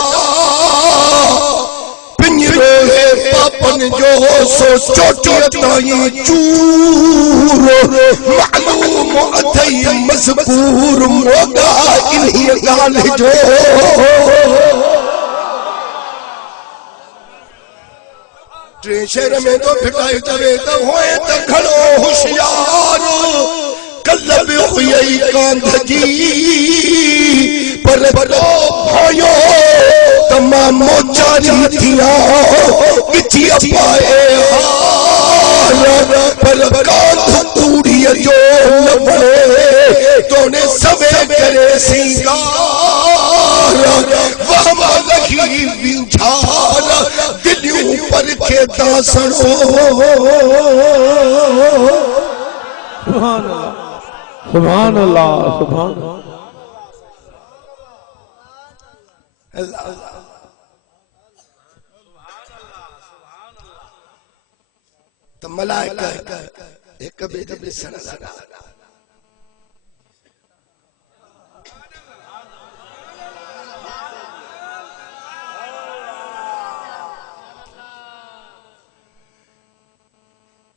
पिंजरो है पापन जो सो चोटी ताई चूर मालूम अथई मजबूर मोगा इन्हीं गाल जो शहर में तो फिटाई तवे तो होए तो खड़ो होशियार कल्लब हुई कांधजी पर बड़ो भयो तमाम मोचारी थिया किछि पाए हाल पर कांध तूड़ी जो लबड़े तोने सबे करे सिंगार वहमा लखी विंझार दिलियों पर के दासनो सुभान अल्लाह सुभान अल्लाह तो मलाइका एक बेद बिसन लगा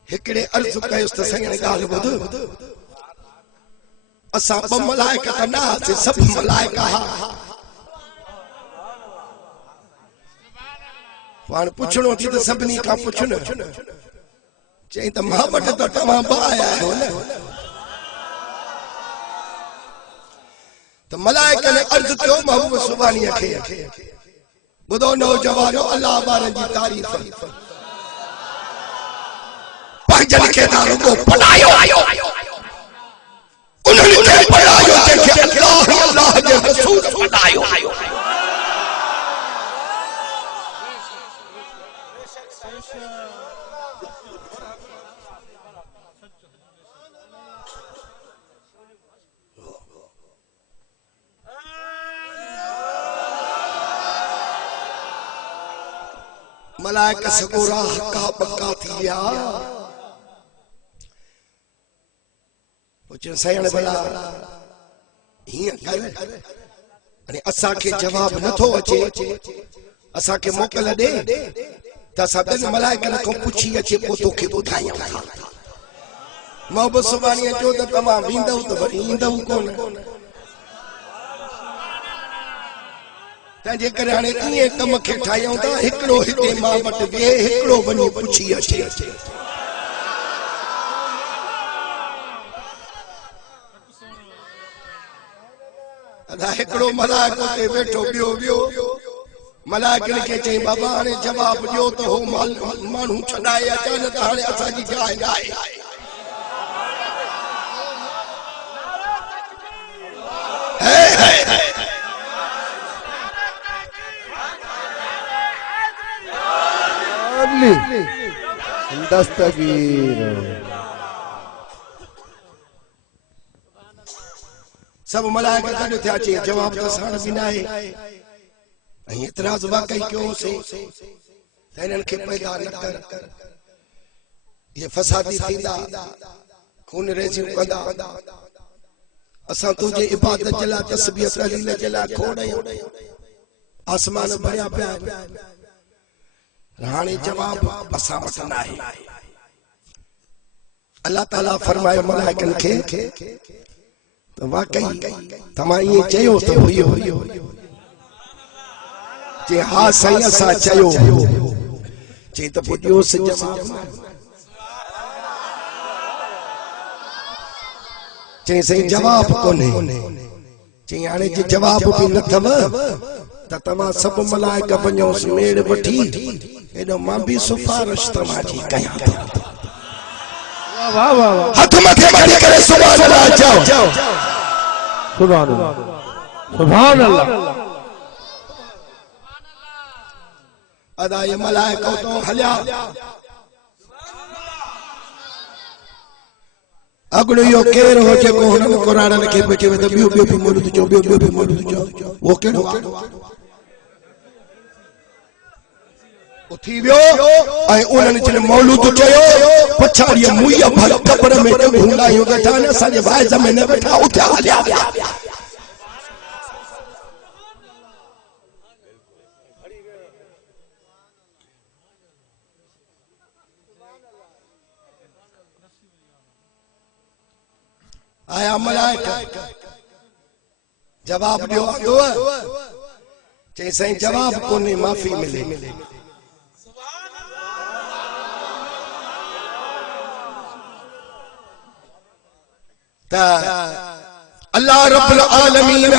हिकड़े अर्ज कयुस त संगने गाल बुध असा ब मलाइका त ना से सब मलाइका हा पाण पुछणो थी त सभनी का पुछण चई त मां वट त तमा बा आया हो न त मलाइका ने अर्ज कयो महबूब सुभानी खे बुधो नौजवानो अल्लाह बारन जी तारीफ जन के दारों को पढ़ायो उन्होंने क्या पढ़ायो जैसे अल्लाह के रसूल पढ़ायो मलाइका सगोरा हक्का बक्का थिया सयण भला हिय कर अने असा के जवाब न थो अचे असा के मोकल दे त असा बन मलाइकन को पुछी अचे पो तो के बुधाया मोहब्बत सुबानी जो त तमा विंदो त वरी इंदो कोन त जे करे हाने इए कम के ठायूं त हिकड़ो हिते मां वट वे हिकड़ो वनी पुछी अचे अदा हिकड़ो मलाइको ते बैठो बियो मलाइकन के चई बाबा हाने जवाब दियो तो हो मानू छडाए अचान त हाने असा जी जाए जाए दस्तगीर सब मलाइका गड थिया चे जवाब त साण बिना है एतराज वाकई क्यों से इन्हनि खे पैदा न कर ये फसादी थींदा खून रेज़ियूं कंदा असां तुंहिंजे इबादत जे लाइ तस्बीह तहलील जे लाइ खोड़ियूं आसमान भरिया पिया हाणे जवाब असां वटि न आहे अल्लाह ताला फरमायो मलाइकनि खे तो वाकई तमां ये चयो तो हुयो जे हा साईं असां चयो चई त पोइ ॾियो से जवाब चई साईं जवाब कोन्हे चई हाणे जे जवाब बि न अथव त तव्हां सभु मलाइका वञो मेड़ वठी एॾो मां बि सिफारिश तव्हां जी कयां थो वाह वाह हथ मथे मारी करे सुभान अल्लाह चओ सुभान अल्लाह सुभान अल्लाह अदा ये मलाइका तो हलिया अगलो यो केर हो जेको हुननि क़ुरान खे बचे त ॿियो ॿियो बि मौजूद चो ॿियो बि मौजूद चो वो केड़ो उथी वियो ऐं उन्हनि जिन मौलूद चयो पछाड़ीअ मुईअ भर कब्र में हुलायूं वेठा न असांजे वाइज़ में न वेठा उथिया हलिया विया आया मलाइका जवाब ॾियो आंदो चई साईं जवाब कोन्हे माफ़ी मिले अल्लाह रब्बुल आलमीन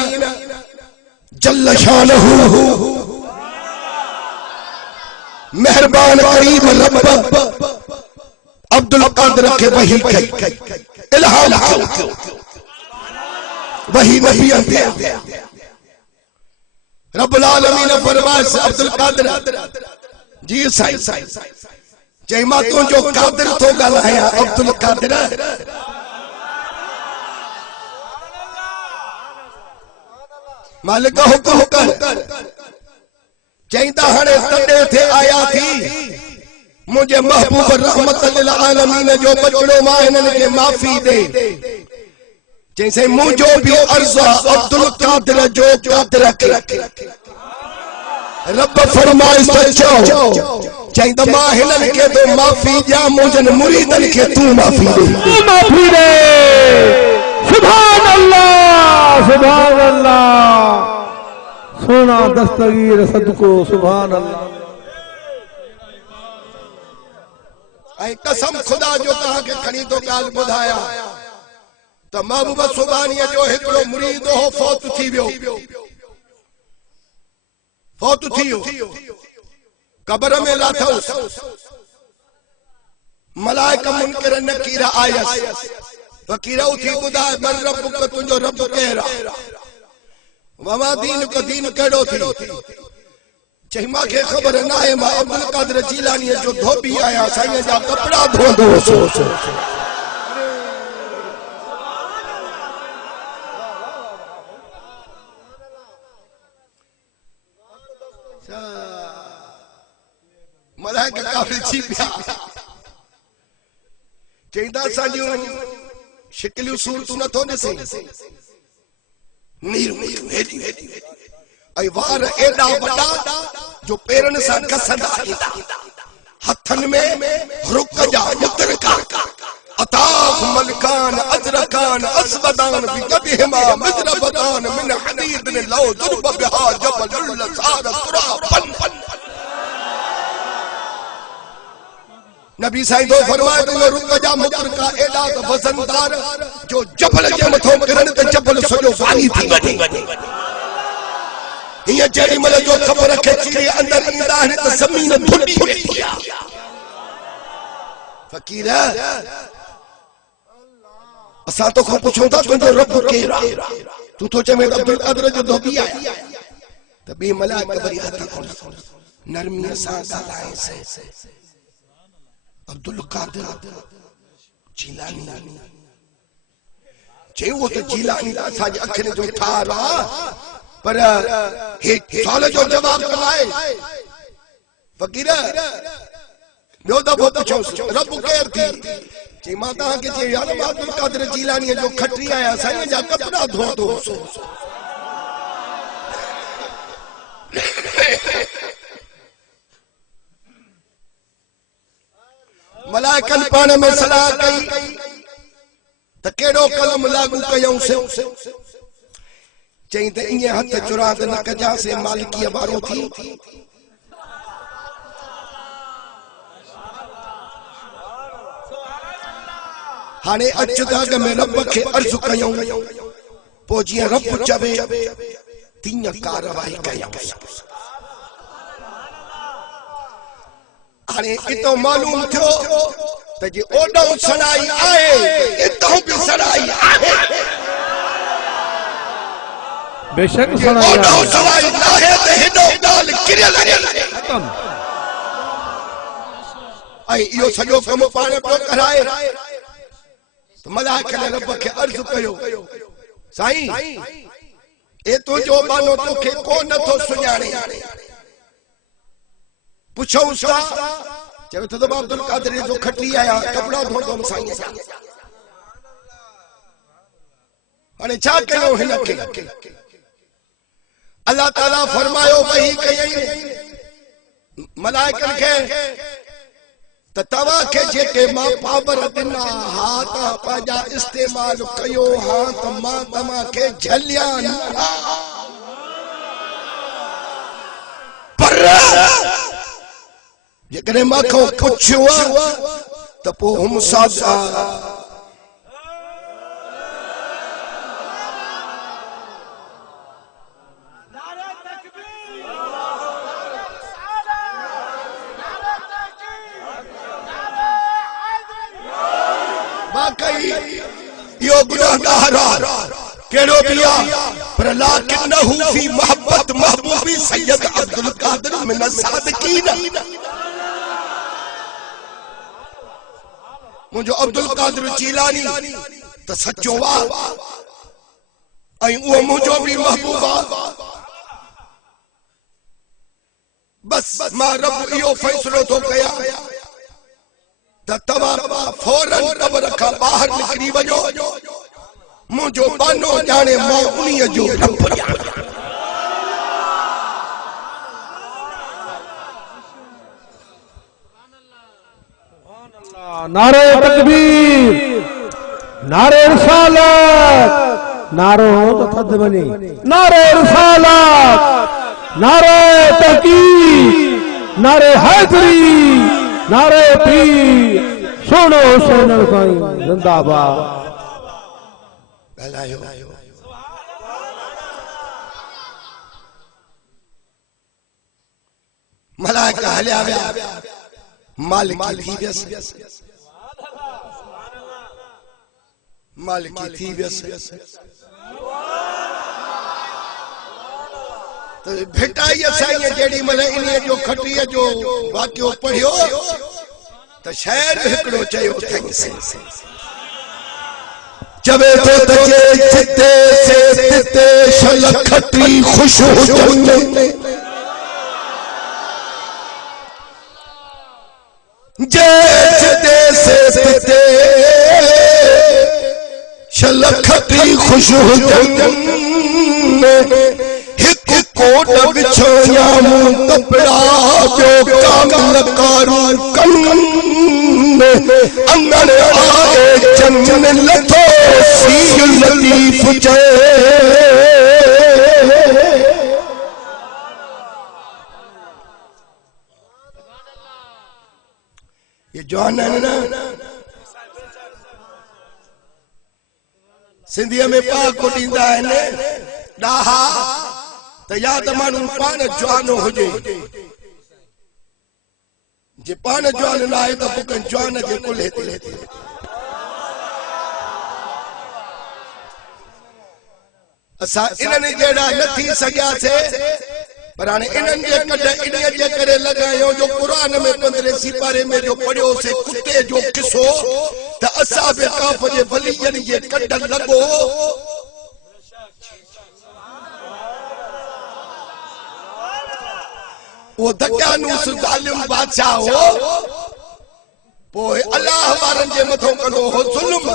जल्ल शानहू मेहरबान करीम रब अब्दुल कादिर के वही कई इल्हाम क्यों वही नबी दिया रब्बुल आलमीन फरमाए अब्दुल कादिर जी साईं चई मां तुंहिंजो कादिर थो ॻाल्हायां अब्दुल कादिर मालिक हुकुम कर चईंदा हाणे तॾे थे आया थी मुझे महबूब रहमत लिल आलमीन जो बचड़ो मां हिननि खे माफ़ी दे चई साईं मुंहिंजो बि अर्ज़ अब्दुल कादिर जो कादिर खे रब फरमाइश चओ चईंदा मां हिननि खे तो माफ़ी ॾियां मुंहिंजनि मुरीदनि खे तूं माफ़ी दे सुभान अल्लाह सोना दस्तगीर सदको सुभान अल्लाह ऐं कसम खुदा जो तहां खे खणी तो ॻाल्हि ॿुधाया त महबूब सुभानीअ जो हिकिड़ो मुरीद हो फौत थी वियो कब्र में लाथुसि मलाइका मुनकिर नकीर आयसि फकीर उथी ॿुधाए मन रब्बुक तुंहिंजो रब केरु आहे वमा दीनुक दीन कहिड़ो थी चई मूंखे ख़बर न आहे मां अब्दुल कादिर जीलानीअ जो धोबी आहियां साईं जा कपिड़ा धोंदो हुउसि मलाइका काफ़ी पिया चईंदा असांजूं शिकिलियूं सूरतूं नथो ॾिसे नीर ऐं वार एॾा वॾा जो पेरनि सां घसंदा हथनि में रुक जा मुतरका अताफ मलकान अजरकान अस्वदान बिकदिहिमा मजरबदान मिन हदीद लौ दुरब बिहा जबल सार तुराबन नबी साईं तो फरमाए तो रुक जा मुतरका एॾा त वज़नदार जो जबल जे मथो किरनि त जबल सॼो वारी थी वञे हिय जेॾी महिल जो ख़बर खे चीरे अंदर ईंदा आहिनि त ज़मीन धुॾी वेंदी आहे फ़कीर असां तोखां पुछूं था तुंहिंजो रब केरु आहे तूं थो चवे अब्दुल कादिर जो धोबी आहे त ॿी मलाइका वरी हथ नरमीअ सां ॻाल्हाएसि अब्दुल कादिर जीलानी चई वो तो जीलानी असांजे अखियुनि जो ठार आहे पर हे सवाल जो जवाब कमाए फ़कीर ॿियो दफ़ो पुछोसि रब केरु थी चई मां तव्हांखे चयो यार मां अब्दुल कादिर जीलानीअ जो खटी आहियां साईं जा कपिड़ा धोतो हुउसि मलाइकनि पाण में सलाह कई त कहिड़ो कलम लागू कयूंसि चई त ईअं हथ चुरांद न कजांसि मालिकीअ वारो थी हाणे अचु त अॻ में रब खे अर्ज़ु कयूं पोइ जीअं रब चवे तीअं कारवाई कयूं हाणे इतो मालूम थियो त जी ओॾो सड़ाई आहे इतो बि सड़ाई आहे बेशक ओॾो सड़ाई आहे त हेॾो ॻाल्हि किरियल खत्म ऐं इहो सॼो कमु पाण पियो कराए त मलाइका रब खे अर्ज़ु कयो साईं ए तुंहिंजो बानो तोखे को नथो सुञाणे पूछो उस्ताद चवे तो अब्दुल कादिर जो खटी आया कपड़ा धो दो साईं सा हाणे छा कयो हिन खे अल्लाह ताला फरमायो वही कयई मलाइकन खे त तवा के जेके मां पावर दिना हा त पंहिंजा इस्तेमाल कयो हा त मां तव्हां खे झलिया न पर जेकॾहिं मां खां पुछियो त पोइ हम सादा यो गुनाहगार केड़ो बिया पर लाकिन्नहु फी मोहब्बत महबूबी सैयद अब्दुल कादिर मिन सादिकीन मुझो अब्दुल कादिर जीलानी त सच्चो वा ऐं उहो मुझो भी महबूबा बस मां रब इहो फैसलो तो कया तवा फौरन कब्र का बाहर निकली वजो मुझो बानो जाने मां उन्हीं जो रब जाने नारे तकबीर नारे रिसालत नारो तो थद बनी नारे रिसालत नारे तहकीक नारे हैदरी नारे पीर सुनो सोनल भाई जिंदाबाद मलाइका हलिया विया मालिकी थी वियसि मालिकी थी वियसि तो भेटाई साईं जेडी मले इन्हीअ जो खटीअ जो वाक़ियो पढ़ियो त शहर हिकिड़ो चयो अथईं चवे तो तजे जिते से तिते शल खटी खुश हुजनि जे जिते से तिते शल खटी खुश हुजनि कोट बिछोया मुंह कपड़ा जो कामिल कारू कन अंगन आए चंचन लथो सील लतीफ चे ये जवान है ना सिंधिया में पाक को दींदा है ने डाहा तो या तो मानू पान जवानो हुजे जे पान जवान ना है तो पुकन जवान जे कुल हेते असा इन्हनि जेड़ा न थी सकिया से पर हाणे इन्हनि जे कॾहिं इन्हीअ जे करे लॻायो जो क़ुरान में 15 सिपारे में जो पढ़ियो से कुत्ते जो किसो त असाब काफ जे वलियन जे कॾ लॻो वो दक्यानूस जालिम बादशाह हो पोइ अल्लाह वारन जे मथो कंदो हो ज़ुल्म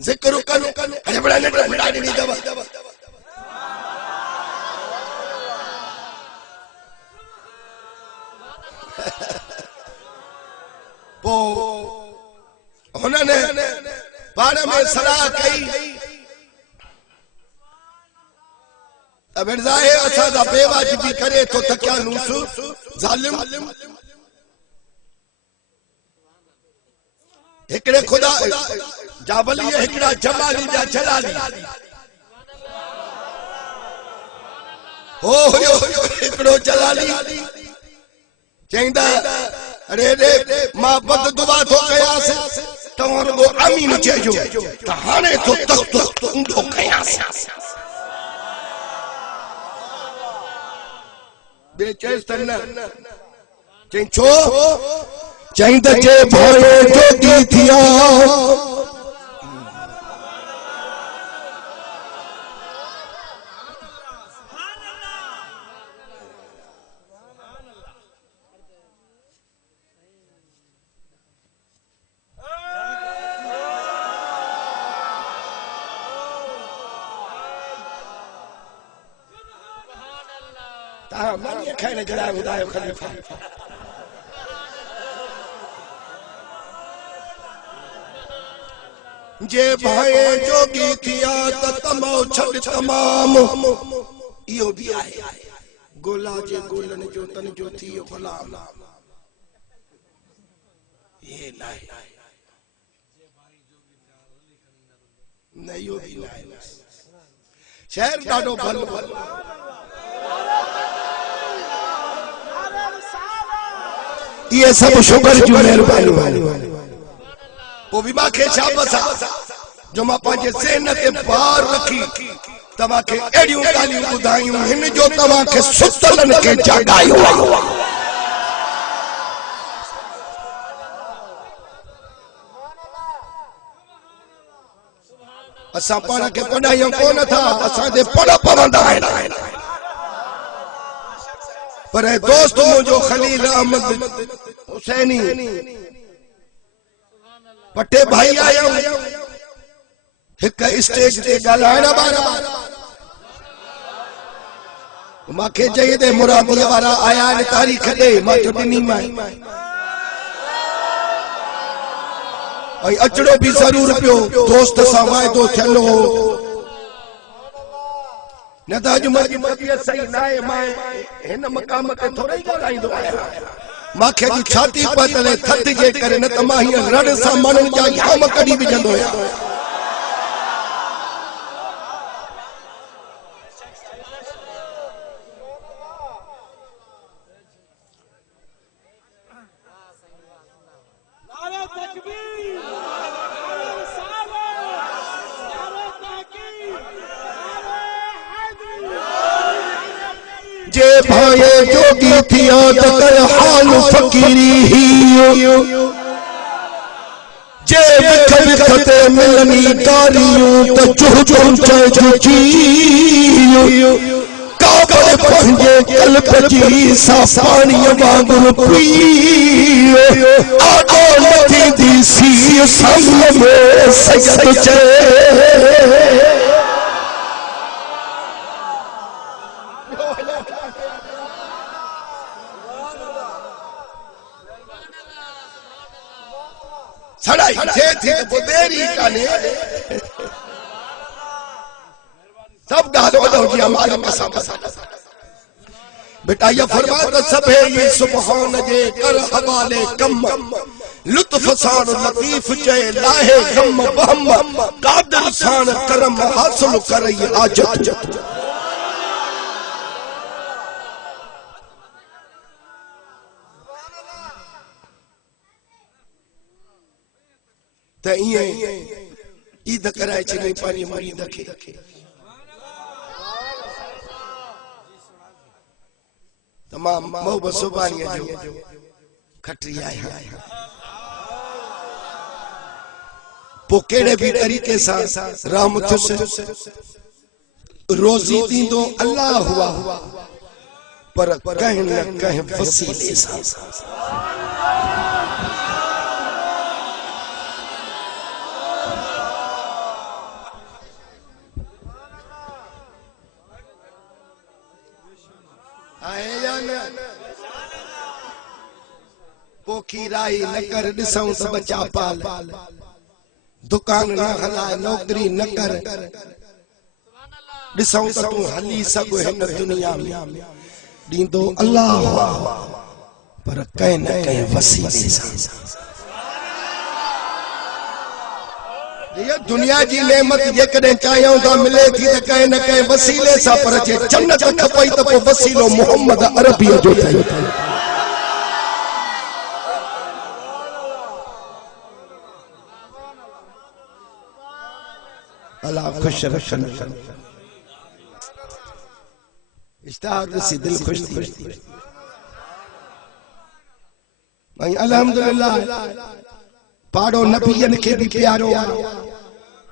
जिक्र कनो अरे बड़ा नेट बड़ा नी दवा पो हुनने पाण में सलाह कई अब जाए अच्छा दा बेवाजिबी करे तो तक्यानूस जालिम एकड़े खुदा जावली एकड़ा जमाली जा जलाली हो एकड़ो जलाली चंदा अरे रे मां बद दुआ तो कयास तवर गो अमीन चेजो त हाने तो तख्त उंडो कयास बेचैस तन चो चंद जे भोले जोगी थिया ता मानी खाने जड़ा बुधायो खलीफा जे भाए जोगी थिया त तमो छड तमाम इहो भी आहे गोला जे गोलन जो तन जो थियो गुलाम ये लाए नहीं हो भी लाए शहर डाडो भल ये सब शुगर जो मेहरबानी वो भी मां के शाबसा जो मां पांजे सेन ते बार रखी तवा के एडियो गालियों बुधायूं हिन जो तवा के सुतलन के जागायो असा पाण के पढ़ाइयो कोन था असा दे पढ़ पवंदा आहिन पर दोस्त मुझो खलील अहमद हुसैनी पटे भाई आयो एक स्टेज ते गालाण बारा माखे जयदे मुरादी वाला आया ने तारीख दे मा जो दिनी माई आई अचड़ो भी जरूर पियो दोस्त सा वायदो थलो न त अॼु मुंहिंजी तबियत सही न आहे मां हिन मक़ाम ते थोरो ई ॻाल्हाईंदो आहियां मूंखे अॼु छाती पतले थधि जे करे न त मां हीअं रड़ सां माण्हुनि जा याम कढी विझंदो आहियां जे भाए जोगी थिया त कर हाल फकीरी ही जे बिख बिख ते मिलनी दारियूं त चुह चुह चुची काबर पंहिंजे कल्ब जी साफाणी वांगुरु पी आडो नथी दी सी सामने में सजद चे सड़ाई थे बुदेरी काने सब गालो दो जी हमारे कसम बेटा ये फरमाता सब है ये सुभान जे कर हवाले कम लुत्फ सान लतीफ चे लाहे गम बहम कादर सान करम हासिल करई आजत त इए ईद कराए छे पानी मरीद खे तमाम मोहब्बत सुबानी जो खटरी आया पो केड़े भी तरीके सा राम तुस रोजी दींदो अल्लाह हुआ पर कहीं न कहीं वसीले सा पोखी राई न कर दिसऊं त बचा पाल दुकान न हलाए नौकरी न कर दिसऊं त तू हली सघो हिन दुनिया में दींदो अल्लाह पर कहीं न कहीं वसीले सां ये दुनिया जी नेमत जेकॾहिं चाहियूं था मिले थी त कहीं न कहीं वसीले सां पर जे जन्नत खपई त पोइ वसीलो मोहम्मद अरबी जो थियो अल्लाह खुश रखन इश्तार से दिल खुश थी भाई अल्हम्दुलिल्लाह पाड़ो नबियन के भी प्यारो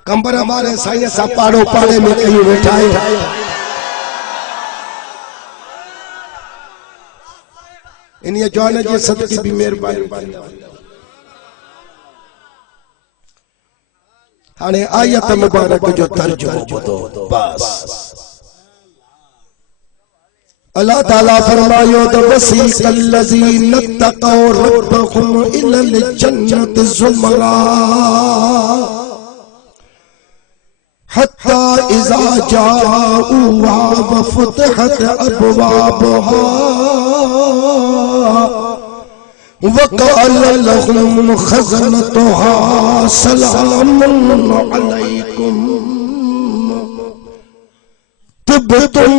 कंबर हमारे साईं सा पाड़ो पाड़े में कहीं बैठा है इन ये जवान जे सदके भी मेहरबानी हाने आयत मुबारक जो तर्जुमो बुधो बस अल्लाह ताला फरमायो तो वसीक़ल्लज़ीना तक़ौ रब्बहुम इलल जन्नति ज़ुमरा हत्ता इज़ा जाऊहा व फुतिहत अबवाबुहा व क़ाल लहुम ख़ज़नतुहा सलामुन अलैकुम तिब्तुम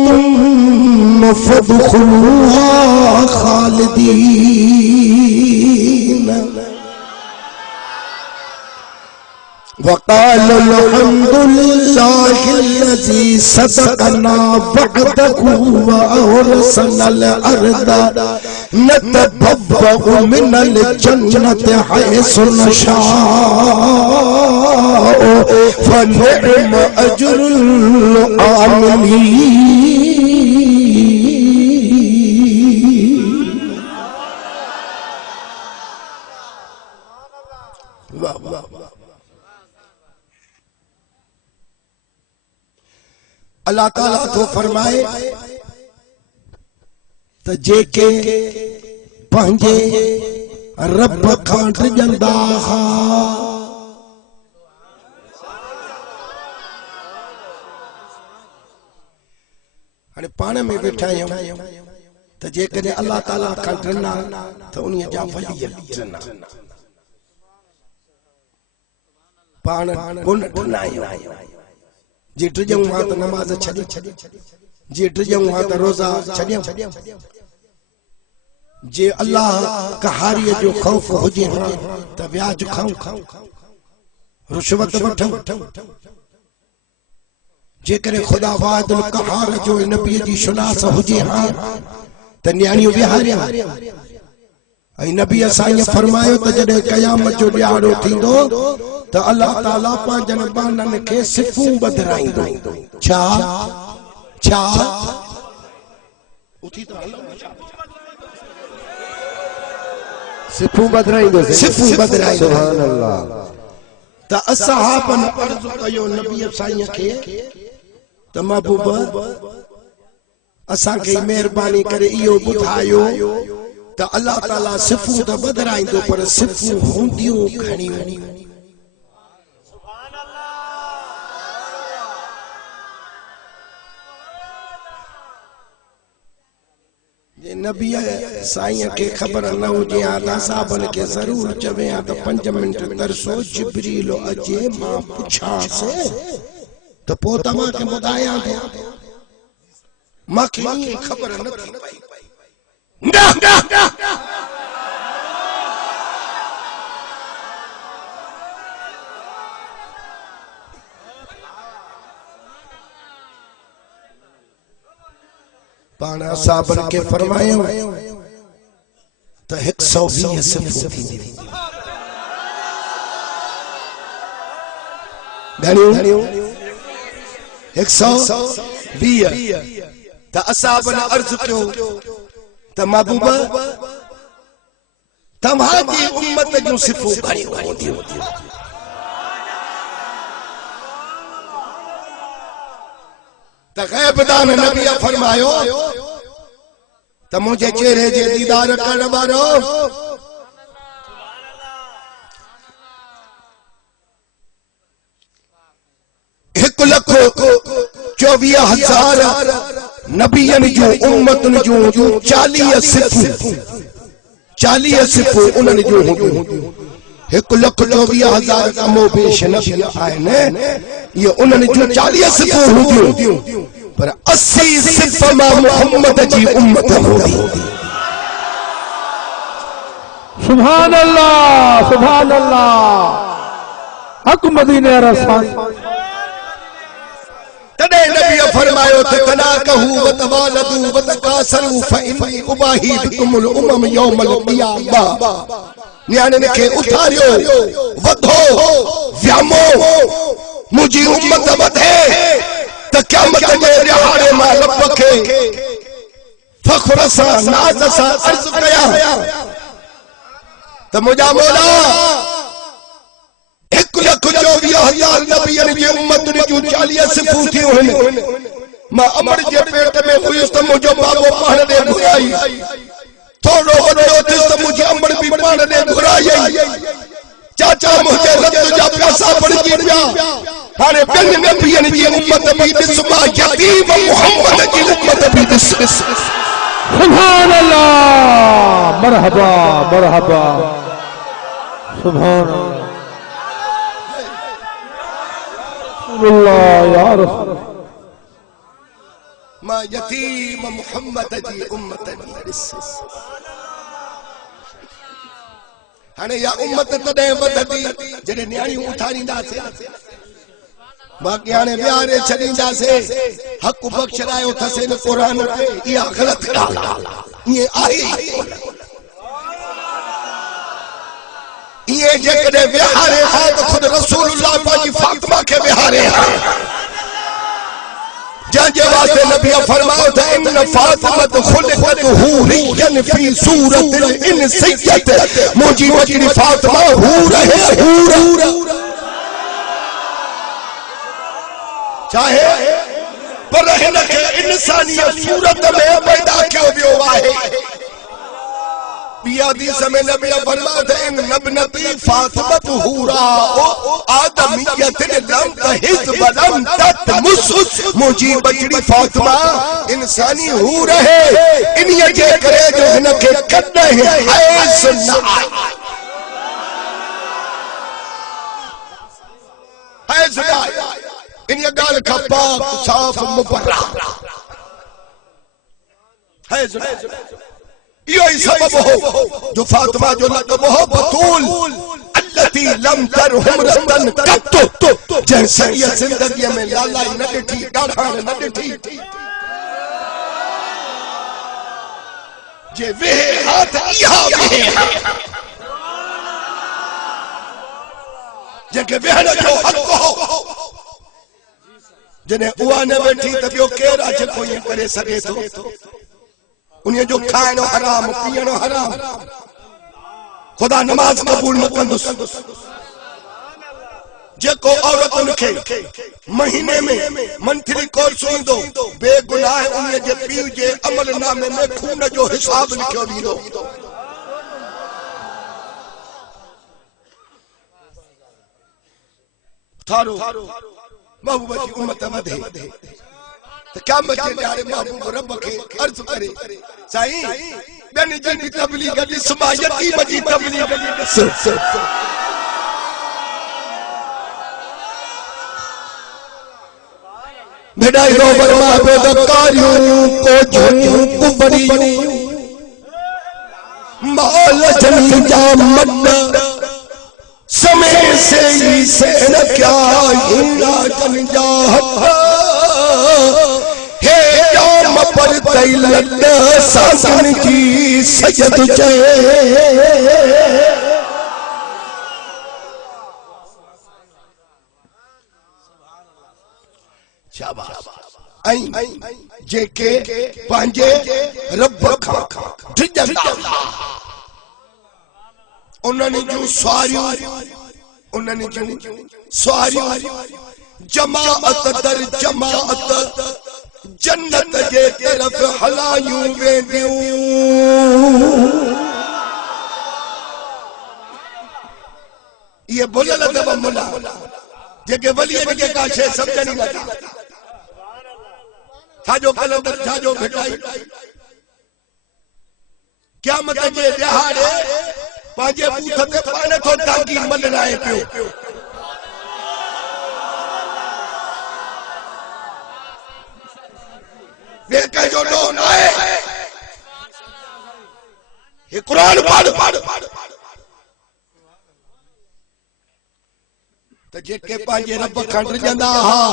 फदखुलूहा खालिदीन वक़ाल अल्हम्दुलिल्लाहिल्लज़ी सदक़ना वअदहु व अवरसनल अर्द नतबव्वअु मिनल जन्नति हैसु नशाअ फनिअम अज्रुल आमिलीन। वाह वाह अल्लाह ताला तो फरमाए तो जेके पंहिंजे रब खां डिॼंदा हा हाणे पाण में वेठा आहियूं त जेकॾहिं अल्लाह ताला खां डिॼंदा त उन जा वली डिॼंदा पाण कोन डिॼंदा आहियूं जे डिॼूं हा त नमाज़ छॾियूं जे डिॼूं हा त रोज़ा छॾियूं जे अल्लाह कहारीअ जो ख़ौफ़ हुजे हा त व्याज खाऊं रुशवत वठूं जेकॾहिं ख़ुदा वाहिदुल क़हार जो नबीअ जी शुनास हुजे हा त न्याणियूं विहारियां ऐं नबी असां ईअं फरमायो त जॾहिं क़यामत जो ॾियारो थींदो त अल्लाह ताला पंहिंजनि बाननि खे सिफ़ूं बदिराईंदो। छा छा सिफ़ूं बदिराईंदो सिफ़ूं बदिराईंदो। सुभान अल्लाह। त असहाबन अर्ज़ कयो नबी साईं खे त महबूब असांखे महिरबानी करे इहो ॿुधायो त अल्लाह ताला सिफ़ूं त बदिराईंदो पर सिफ़ूं हूंदियूं घणियूं। जे नबी साईं खे ख़बर न हुजे हा त असाबन खे ज़रूर चवे हा त 5 मिंट तरसो जिब्रील अचे मां पुछांसि त पोइ तव्हांखे ॿुधायां थो। मूंखे ख़बर न थी पई। पाण असाबन खे फरमायो त 120 सिफ़ूं थींदी। घणियूं 120। त असाबन अर्ज़ कयो त महबूब तव्हांजी उम्मत जूं सिफ़ूं घणियूं हूंदियूं। त ग़ैबदान नबी फरमायो त मुझे चेहरे जे दीदार करण वारो 1,24,000 नबियन जूं उम्मतन जूं 40 सिफ़ूं उन्हनि जूं हूंदियूं। 1,24,000 कमो बेश नबी आहिनि ये उन्हनि जूं 40 सिफ़ूं हूंदियूं पर 80 सिफ़ मां मुहम्मद जी उम्मत हूंदी। सुभान अल्लाह सुभान अल्लाह। हक मदीने रसूल तॾहिं नबी फरमायो त कना कहू व तवालदू व तकासरू फइन्नी उबाही बिकुमुल उमम यौमल क़ियामा। न्याणियुनि खे उथारियो वधो व्यामो मुंहिंजी उम्मत वधे त क़यामत जे ॾियारे मां रब खे फ़ख्र सां नाज़ सां अर्ज़ कयां त मुंहिंजा मौला 1,24,000 नबियन जी उम्मत जूं 40 सिफ़ूं थियूं आहिनि मां अमर जे पेट में हुयुसि त मुंहिंजो बाबो पाण ॾे घुराई थोड़ो वॾो थियुसि त मुंहिंजी अमर बि पाण ॾे घुराई चाचा मुंहिंजे रत जा प्यासा पड़जी पिया हाणे ॿियनि नबियनि जी उम्मत बि ॾिस मां यतीम मोहम्मद जी उम्मत बि ॾिस सुभान अल्लाह मरहबा मरहबा सुभान अल्लाह या रसूल मां यतीम मोहम्मद जी उम्मत बि ॾिस हाणे या उम्मत तॾहिं वधंदी जॾहिं न्याणियूं उथारींदासीं बाक़ी हाणे विहारे छॾींदासीं हक़ बख़्शरायो अथसि इन क़ुरान ते इहा ग़लति ॻाल्हि ईअं आहे ईअं जेकॾहिं विहारे हा त ख़ुदि रसूलुल्लाह पंहिंजी फातिमा खे विहारे हा जंहिंजे वास्ते नबी फरमायो त इन फातिमत ख़ुलिक़त हूरियन फी सूरतिल इंसियत मुंहिंजी वॾी फातिमा हूर है हूर चाहे पर हिनखे इंसानियत सूरत में पैदा कयो वियो आहे ॿी हदीस में नबी फरमायो त इन नबनती फातिमत हूरा आदमियत लम तहिज वलम ततमुस मुंहिंजी बचड़ी फातिमा इंसानी हूर है इन्हीअ जे करे जो हिनखे कॾहिं हैस न आहे हैस न आहे इन गाल का पाक साफ मुबर्रा है यो ही सबब हो जो फातिमा जो लक़ब हो बतूल अल्लती लम तरहुम रतन कत्तु जैसे ये जिंदगी में लाला न ॾिठी ॾाढा न ॾिठी जे वे हाथ इहा वे जेके वेहण जो हक़ हो जने उहा न बैठी त ॿियो केरु आहे जेको ईअं करे सघे थो उन्हीअ जो खाइणो हराम पीअणो हराम ख़ुदा नमाज़ क़बूल न कंदुसि जेको औरतुनि खे महीने में मंथली कोर्स ईंदो बेगुनाह उन्हीअ जे पीउ जे अमलनामे में खून जो हिसाब लिखियो वेंदो थारो महबूब जी उम्मत वधे तो क्या मचे ॾियारे महबूब रब खे अर्ज़ करे साईं ॿियनि जी बि तबलीग ॾिस मां यतीम जी तबलीग ॾिस भेड़ाई दो बरमा बेदकारियों को झोंयूं कुबरियों माल जनी जा मन्ना समय से ही से न क्या हिंदा जन जा हे जाम पर तैलत सासन की सजद जय जेके पंहिंजे रब खां डिॼंदा उन्हनि जूं सवारियूं जमाअत दर जमाअत जन्नत जे तरफ़ हलायूं वेंदियूं ये बोलल अथव मुला जेके वलीअ खे का शइ सम्झनि ई नथा छाजो कलंदर छाजो भिटाई क़यामत जे ॾिहाड़े पंहिंजे बूथ ते पाण थो टांगी मल्हाए पियो ॿिए कंहिंजो ॾोह न आहे हे क़ुरान पढ़ त जेके पंहिंजे रब खां डिॼंदा हा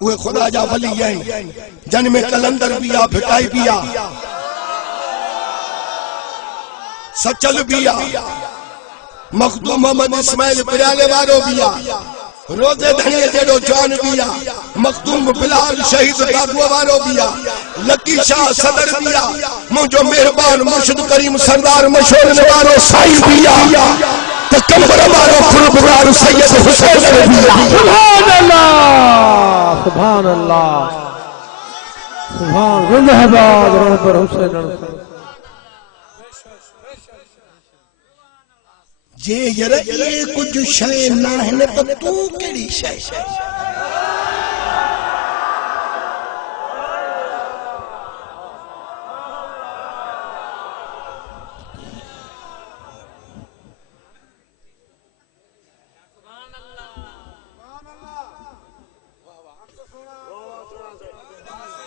उहे ख़ुदा जा वली आहिनि जन में कलंदर भी आ भिटाई भी आ सचल भी आ मखदूम मोहम्मद इस्माइल बिराले वारो भी आ रोजे धनिए जेड़ो जान भी आ मखदूम बिलाल शहीद कादुआ वारो भी आ लकी शाह सदर भी आ मुझो मेहरबान मुर्शिद करीम सरदार मशहूर वारो साईं भी आ तो कमर वारो खुरबुगार सैयद हुसैन भी आ सुभान अल्लाह सुभान जिंदाबाद रहबर हुसैन जे यार ये कुछ शय ना है न तो तू केड़ी शय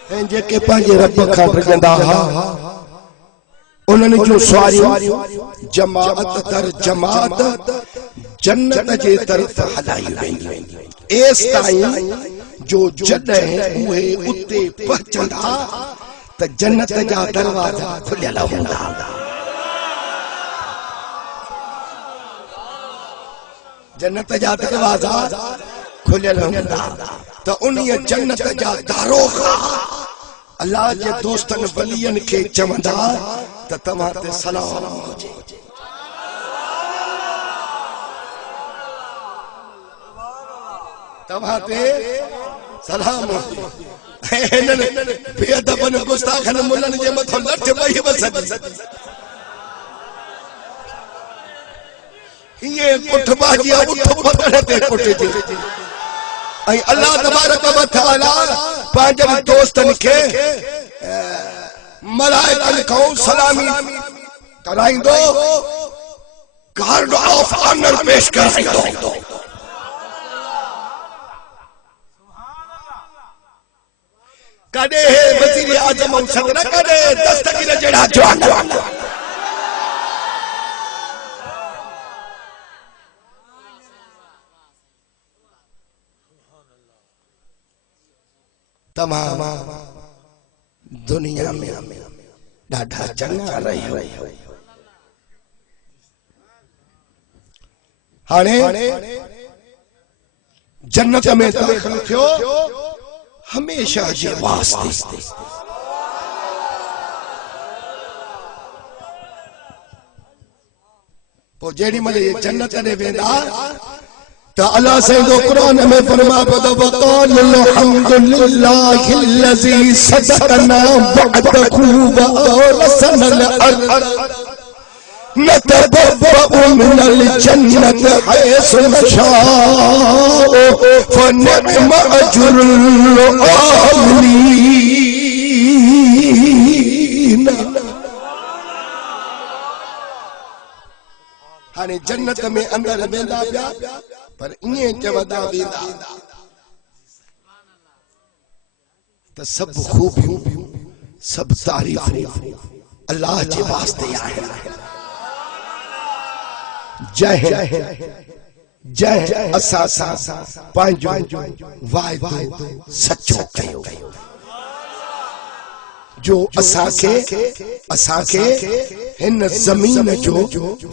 हैं जेके पंहिंजे रब खां पुॼंदा हा उन्हनि जो सवारियूं जमात दर जमात जन्नत जे तरफ़ हलाई वेंदियूं एस ताईं जो जॾहिं उहे उते पहुचंदा त जन्नत जा दरवाजा खुलियल हूंदा जन्नत जा दरवाजा खुलियल हूंदा त उन्हीअ जन्नत जा दारोगा अल्लाह जे दोस्तन वलियन के चवंदा त तव्हां ते सलाम हुजे तव्हां ते सलाम हुजे हिननि बेअदबन गुस्ताखन मुल्लनि जे मथां लठ पई वसदी ये कुठबाजी उठ पकड़ ते कुटजे ऐं अल्लाह तबारक व तआला पंहिंजनि दोस्तनि खे मलाइकनि खां सलामी कराईंदो गार्ड ऑफ ऑनर पेश कराईंदो कॾे वज़ीर आज़म सदर कॾे दस्तगीर जहिड़ा जवान तमाम दुनिया में ॾाढा चङा रहियो हाणे जन्नत में दाख़िल थियो हमेशा जे वास्ते पो जेडी मले जन्नत ने वेंदा त अल्लाह सैयदो कुरान में फरमा बद वक़ाल अल्हम्दुलिल्लाहिल्लज़ी सदक़ना वअदहु व औरसनल अर्द नतबव्वअ मिनल जन्नत हैसु नशाअ फनिअम अज्रुल आमिलीन हाणे जन्नत में अंदर वेंदा पिया पर इए चवंदा वेंदा त सब खूबियूं सब तारीफ़ूं अल्लाह जे वास्ते आहिनि जंहिं असां सां पंहिंजो वाइदो सचो कयो जो असांखे हिन ज़मीन जो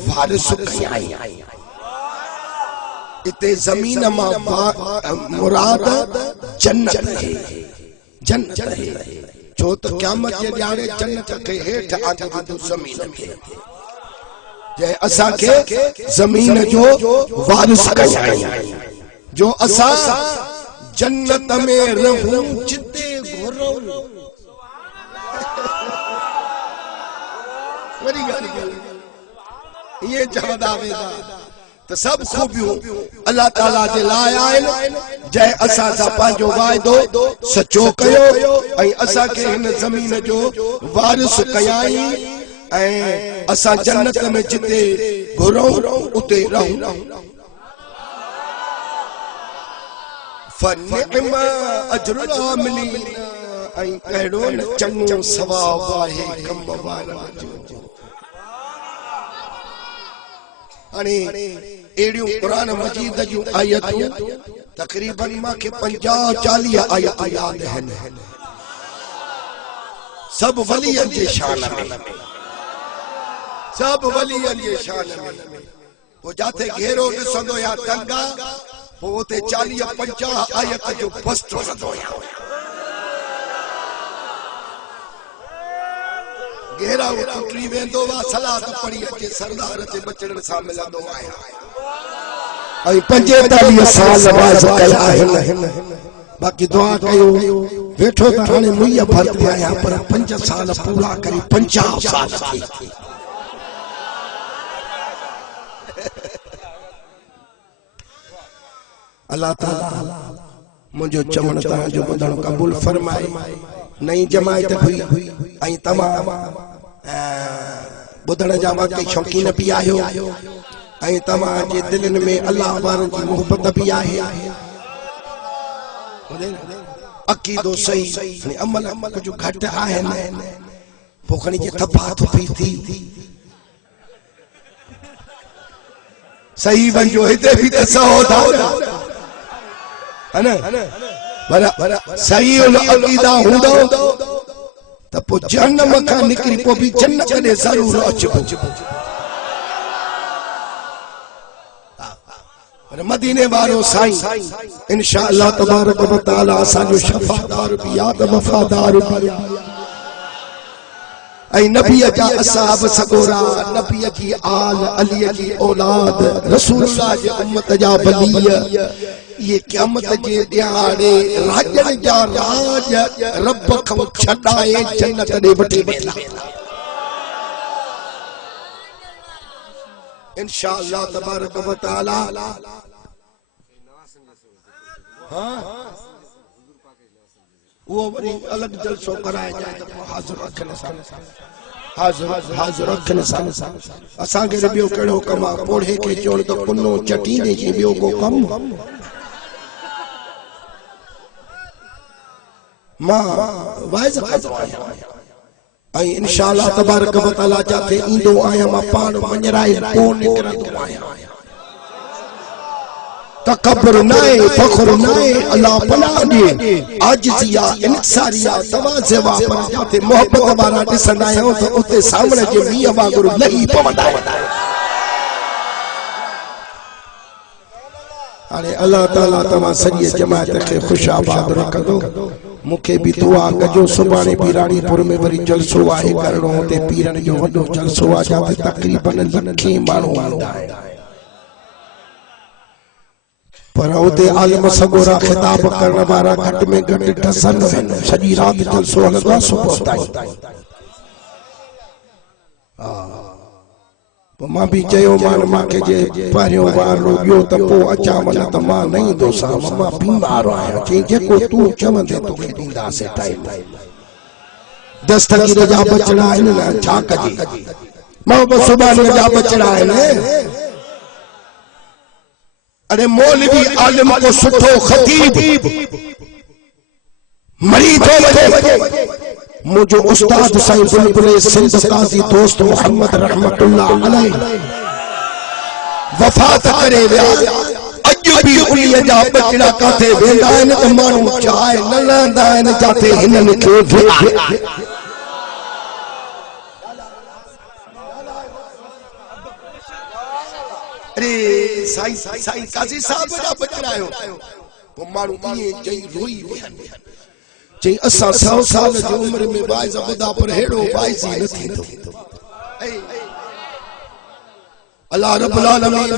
वारिस कयाई इते जमीन मां मुराद जन्नत है जो तो क़यामत जे ॾियारे जन्नत के हेठ आंदो जमीन खे जे असा के जमीन जो वारिस कयाई जो असा जन्नत में रहूं जिते घुरूं वरी ये चवंदा वेंदा त सब खूबियूं अल्लाह ताला जे लाइ आहिनि जंहिं असां सां पंहिंजो वाइदो सचो कयो ऐं असां खे हिन ज़मीन जो वारिस कयाई ऐं असां जन्नत में जिते घुरूं उते रहूं फनिअम अज्रुल आमिलीन ऐं कहिड़ो न चङो सवाब आहे कम वारनि जो हाणे एड़ियूं कुरान मजीद जूं आयतूं तकरीबन मांखे 50-40 आयत याद आहिनि सब वलियन जे शान में सब वलियन जे शान में वो जाते घेरो ॾिसंदो या तंगा वो उते 40-50 आयत जो बस्त वसंदो या घेरा वो टुटी वेंदो वा सलात पढ़ी अचे सरदार ते बचड़न सां मिलंदो आया ऐं 45 साल वाज़ कया आहिनि बाक़ी दुआ कयो वेठो त हाणे मुईअ भरते आहियां पर 5 साल पूरा करे 50 साल थी अल्लाह ताला मुझे चवण तव्हां जो ॿुधण क़बूल फरमाए। नई जमायत हुई ऐं तमाम ॿुधण जा वाकई शौक़ीन भी आहियो ऐं तव्हां जे दिलनि में अल्लाह वारनि जी मोहबत भी आहे। अक़ीदो सही अमल कुछ घट आहिनि पोइ खणी जे थपा थुपी थी सही वञो हिते भी त सहो था है न पर सही अक़ीदा हूंदो त पोइ जहन्नम खां निकिरी पोइ भी जन्नत ॾे ज़रूर अचबो। मदीने वारो साईं इंशाअल्लाह तबारक व तआला असांजो शफादार भी याद वफादार भी ऐं नबीअ जा असहाब सगोरा नबीअ जी आल अलीअ जी औलाद रसूलुल्लाह जे उम्मत जा वली ये क़यामत जे ॾियारे राजन जा राज रब खां छॾाए जन्नत ॾे वठी वेंदा इंशाअल्लाह तबारक व तआला। हाँ वो वरी अलग जलसो कराए जाए तो हाजिर रखने सा हाजिर रखने सा असां के बियो केड़ो कमा पोढ़े के चोण तो कुन्नो चटीने जी बियो को कम मां वाइज खातो आई इंशाअल्लाह तबारक व तआला जाते इंदो आया मां पाण वंजराए को निकरंदो आया तकबर नाए फखर नाए अल्लाह पनाह दे आजिजिया इनसारिया तवाज़ेवा पर जाते मोहब्बत वारा ॾिसंदा आहियूं त उते सामने जे मींहं वांगुरु लही पवंदा हाणे अल्लाह ताला तव्हां सॼी जमात खे ख़ुशाबाद रखंदो। मूंखे भी दुआ कजो सुभाणे भी रानीपुर में वरी जलसो आहे करणो ते पीरन जो वॾो जलसो आहे जाते तकरीबन लखे माण्हू ईंदा आहिनि पर उते आलम सगोरा खिताब करण वारा घट में घट डसन सॼी रात जलसो हलंदो सुबुह ताईं। मां भी चयो मां के जे पहिरियों बार रोगियो त पोइ अचां वञा त मां न ईंदोसां मां बीमार आहियां चई जेको तूं चवंदे तोखे ॾींदासीं टाइम दस्तगीर जा बचड़ा आहिनि न छा कजे मां बि सुभाणे जा बचड़ा आहिनि। अरे मौलवी आलिम को सुठो खतीब मरी थो वञे मुझो उस्ताद साईं बुलबुल सिंध काज़ी दोस्त मोहम्मद रहमतुल्लाह अलैह वफ़ात करे विया अॼु भी उन्हीअ जा बचड़ा काथे वेंदा आहिनि त माण्हू चाहे न लहंदा आहिनि जाते हिननि खे अरे साईं साईं काज़ी साहब जा बचड़ा आयो पोइ माण्हू ईअं चई रोई विया चई असां 100 साल जी उम्र में वाइज़ ॿुधा पर हेड़ो वाइज़ न थींदो। अल्लाह रब्बुल आलमीन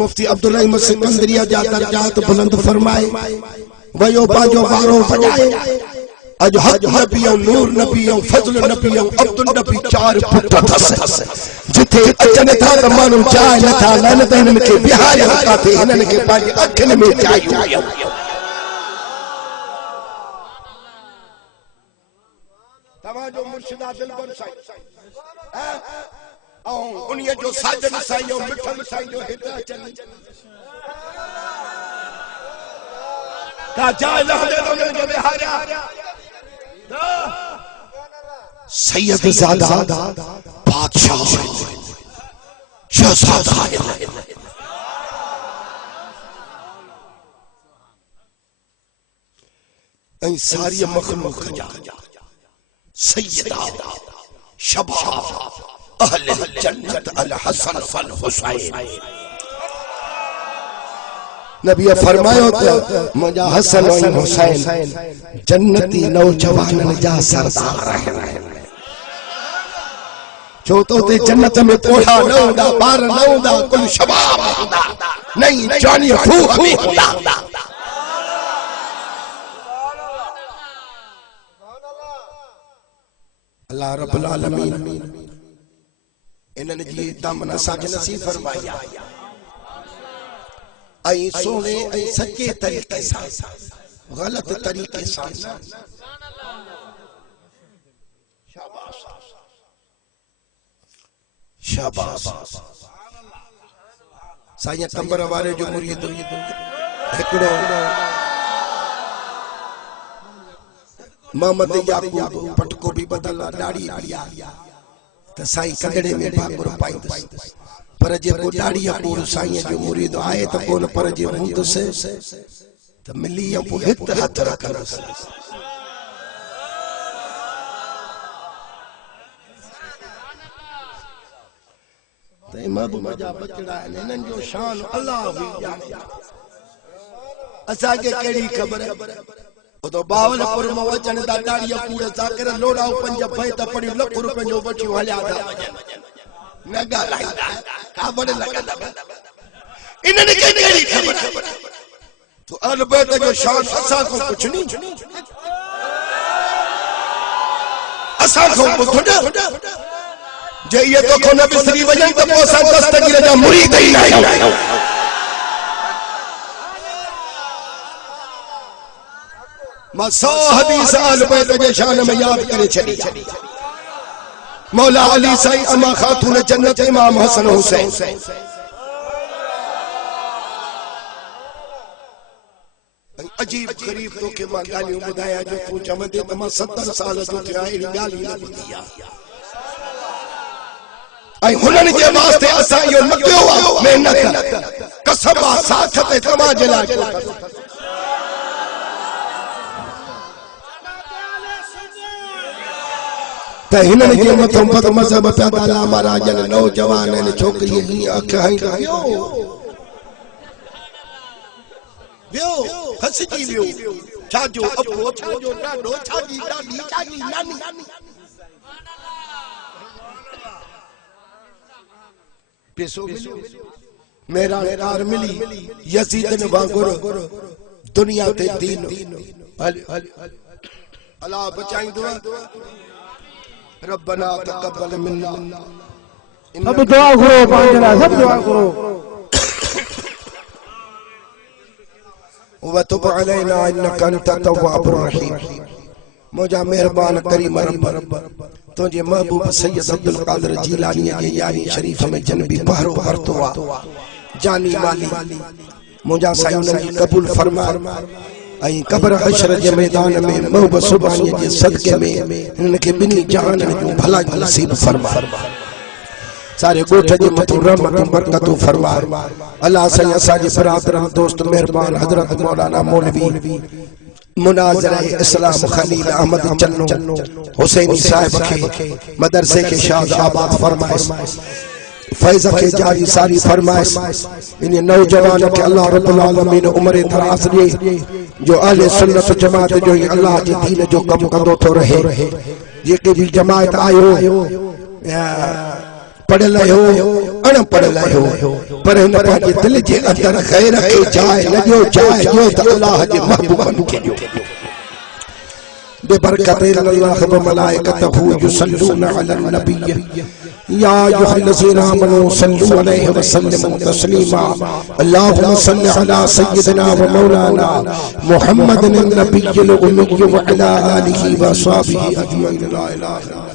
मुफ्ती अब्दुल रहीम सिकंदरिया जा दर्जात बुलंद फरमाए वयो बाजो बारो बजाए अज हक नबी और नूर नबी और फजल नबी और अब्दुल नबी 4 पुट थस जिथे अचन था त माण्हू चाहे नथा न त हिननि खे बिहार काथे हिननि खे पंहिंजे अखियुनि में चाहियो तव्हांजो मुर्शिदा दिलबर साईं ऐं उन्हीअ जो साजन साईं और मिठल साईं जो हित अचनि का जाए लहदे उन्हनि खे बिहारिया सैयद ज़ादा बादशाह शहजादा ऐं सारी मखलूक जा सैयदा शबाब अहले जन्नत अल हसन फल हुसैन नबी फरमायो त मुंहिंजा हसन ऐं हुसैन जन्नती नौजवाननि जा सरदार आहिनि छो तो ते जन्नत में कोढ़ा न हूंदा ॿार न हूंदा कुल शबाब हूंदा नई जवानी फूह में हूंदा अल्लाह रब्बुल आलमीन इन्हनि जी दामन असांखे नसीब फरमाया ऐं सोने ऐं सच्चे तरीक़े सां गलत तरीक़े सां शाबाश शाबाश साईं कंबर वारे जो मुरीद हिकिड़ो मोहम्मद याकूब पटको भी बदल दाढ़ी बिया त साईं कगड़े में भाकुर पाईंदुसि पर जेको दाढ़ी पूरो साईं जो मुरीद आहे त कोन पर जे हूंदुसि त मिली पोइ हिकु हथ रखंदुसि त महबूब जा बचड़ा आहिनि हिननि जो शान अल्लाह बि ॼाणे असांखे कहिड़ी ख़बर तो बावलपुर में वचन दा दाढ़ी पूरे साकर लोड़ाऊ पंज फै त पड़ी लख रुपए जो बचियो हलिया था न गालाइंदा खबर लगंदा इन्हनि खे कहिड़ी ख़बर तो अलबैत जो शान असां को कुछ नहीं असां को ॿुध जे ये तो को न बिसरी वजन त पोइ असां दस्तगीर जा मुरीद ई न आहियूं मां 100 हदीस आल बैत जे शान में याद करे छड़ी मौला अली साईं अमा खातून जन्नत इमाम हसन हुसैन अजीब गरीब तो के मां गालियों बुधाया जो तू चवंदे त मां 70 साल जो थिया अहिड़ी ॻाल्हि न ॿुधी आहे ऐं हुननि जे वास्ते असां इहो न कयो आहे महिनत कसम आहे साथ ते तव्हां जे लाइ त हिननि जे मथां बद मज़हब पिया ॻाल्हा महाराजनि नौजवान आहिनि छोकिरी हीअं अख हईंदा वियो फसिजी वियो छाजो अबो छाजो ॾाॾो छाजी ॾाॾी छाजी नानी पैसो मिलियो मेरा कार मिली यजीदन वांगुर दुनिया ते दीन अल्लाह बचाईंदो रब्बना तक़ब्बल मिन्ना सब दुआ करो पांजरा सब दुआ करो व तुब अलैना इन्नका अंत तव्वाबुर रहीम मोजा मेहरबान करीम रब तुझे महबूब सैयद अब्दुल कादिर जीलानी के यारी शरीफ में जनबी पहरो वरतवा जानी माली मोजा साईं ने कबूल फरमा ऐं कब्र हशर जे मैदान में महबूब सुभानी जे सदके में इनके बिनी जहान जो भला नसीब फरमा सारे गोठ जे मथो रहमत बरकत फरमा अल्लाह साईं असा जे बरादर दोस्त मेहरबान हजरत मौलाना मौलवी मुनाज़िर इस्लाम खलील अहमद चन्नो हुसैनी साहिब के मदरसे के शाद आबाद फरमाइश फैज़ के जारी सारी फरमाइश इन नौजवान के अल्लाह रब्बुल आलमीन उम्र दराज दे जो अहले सुन्नत जमात जो अल्लाह जी दीन जो कम कंदो तो रहे जेके भी जमात आयो पढ़ल हो अण पढ़ल हो पर हिन पंहिंजे दिल जे अंदर ख़ैर खे जाइ लॻियो जाइ ॾियो त अल्लाह जे महबूबनि खे ॾियो बेबरकत अल्लाह व मलाइकतहू युसल्लूना अलन नबी या अय्युहल्लज़ीना आमनू सल्लू अलैहि व सल्लिमू तस्लीमा अल्लाहुम्मा सल्लि अला सय्यिदिना व मौलाना मुहम्मदिन नबिय्यिल उम्मी व अला आलिहि व अस्हाबिहि अजमईन ला इलाहा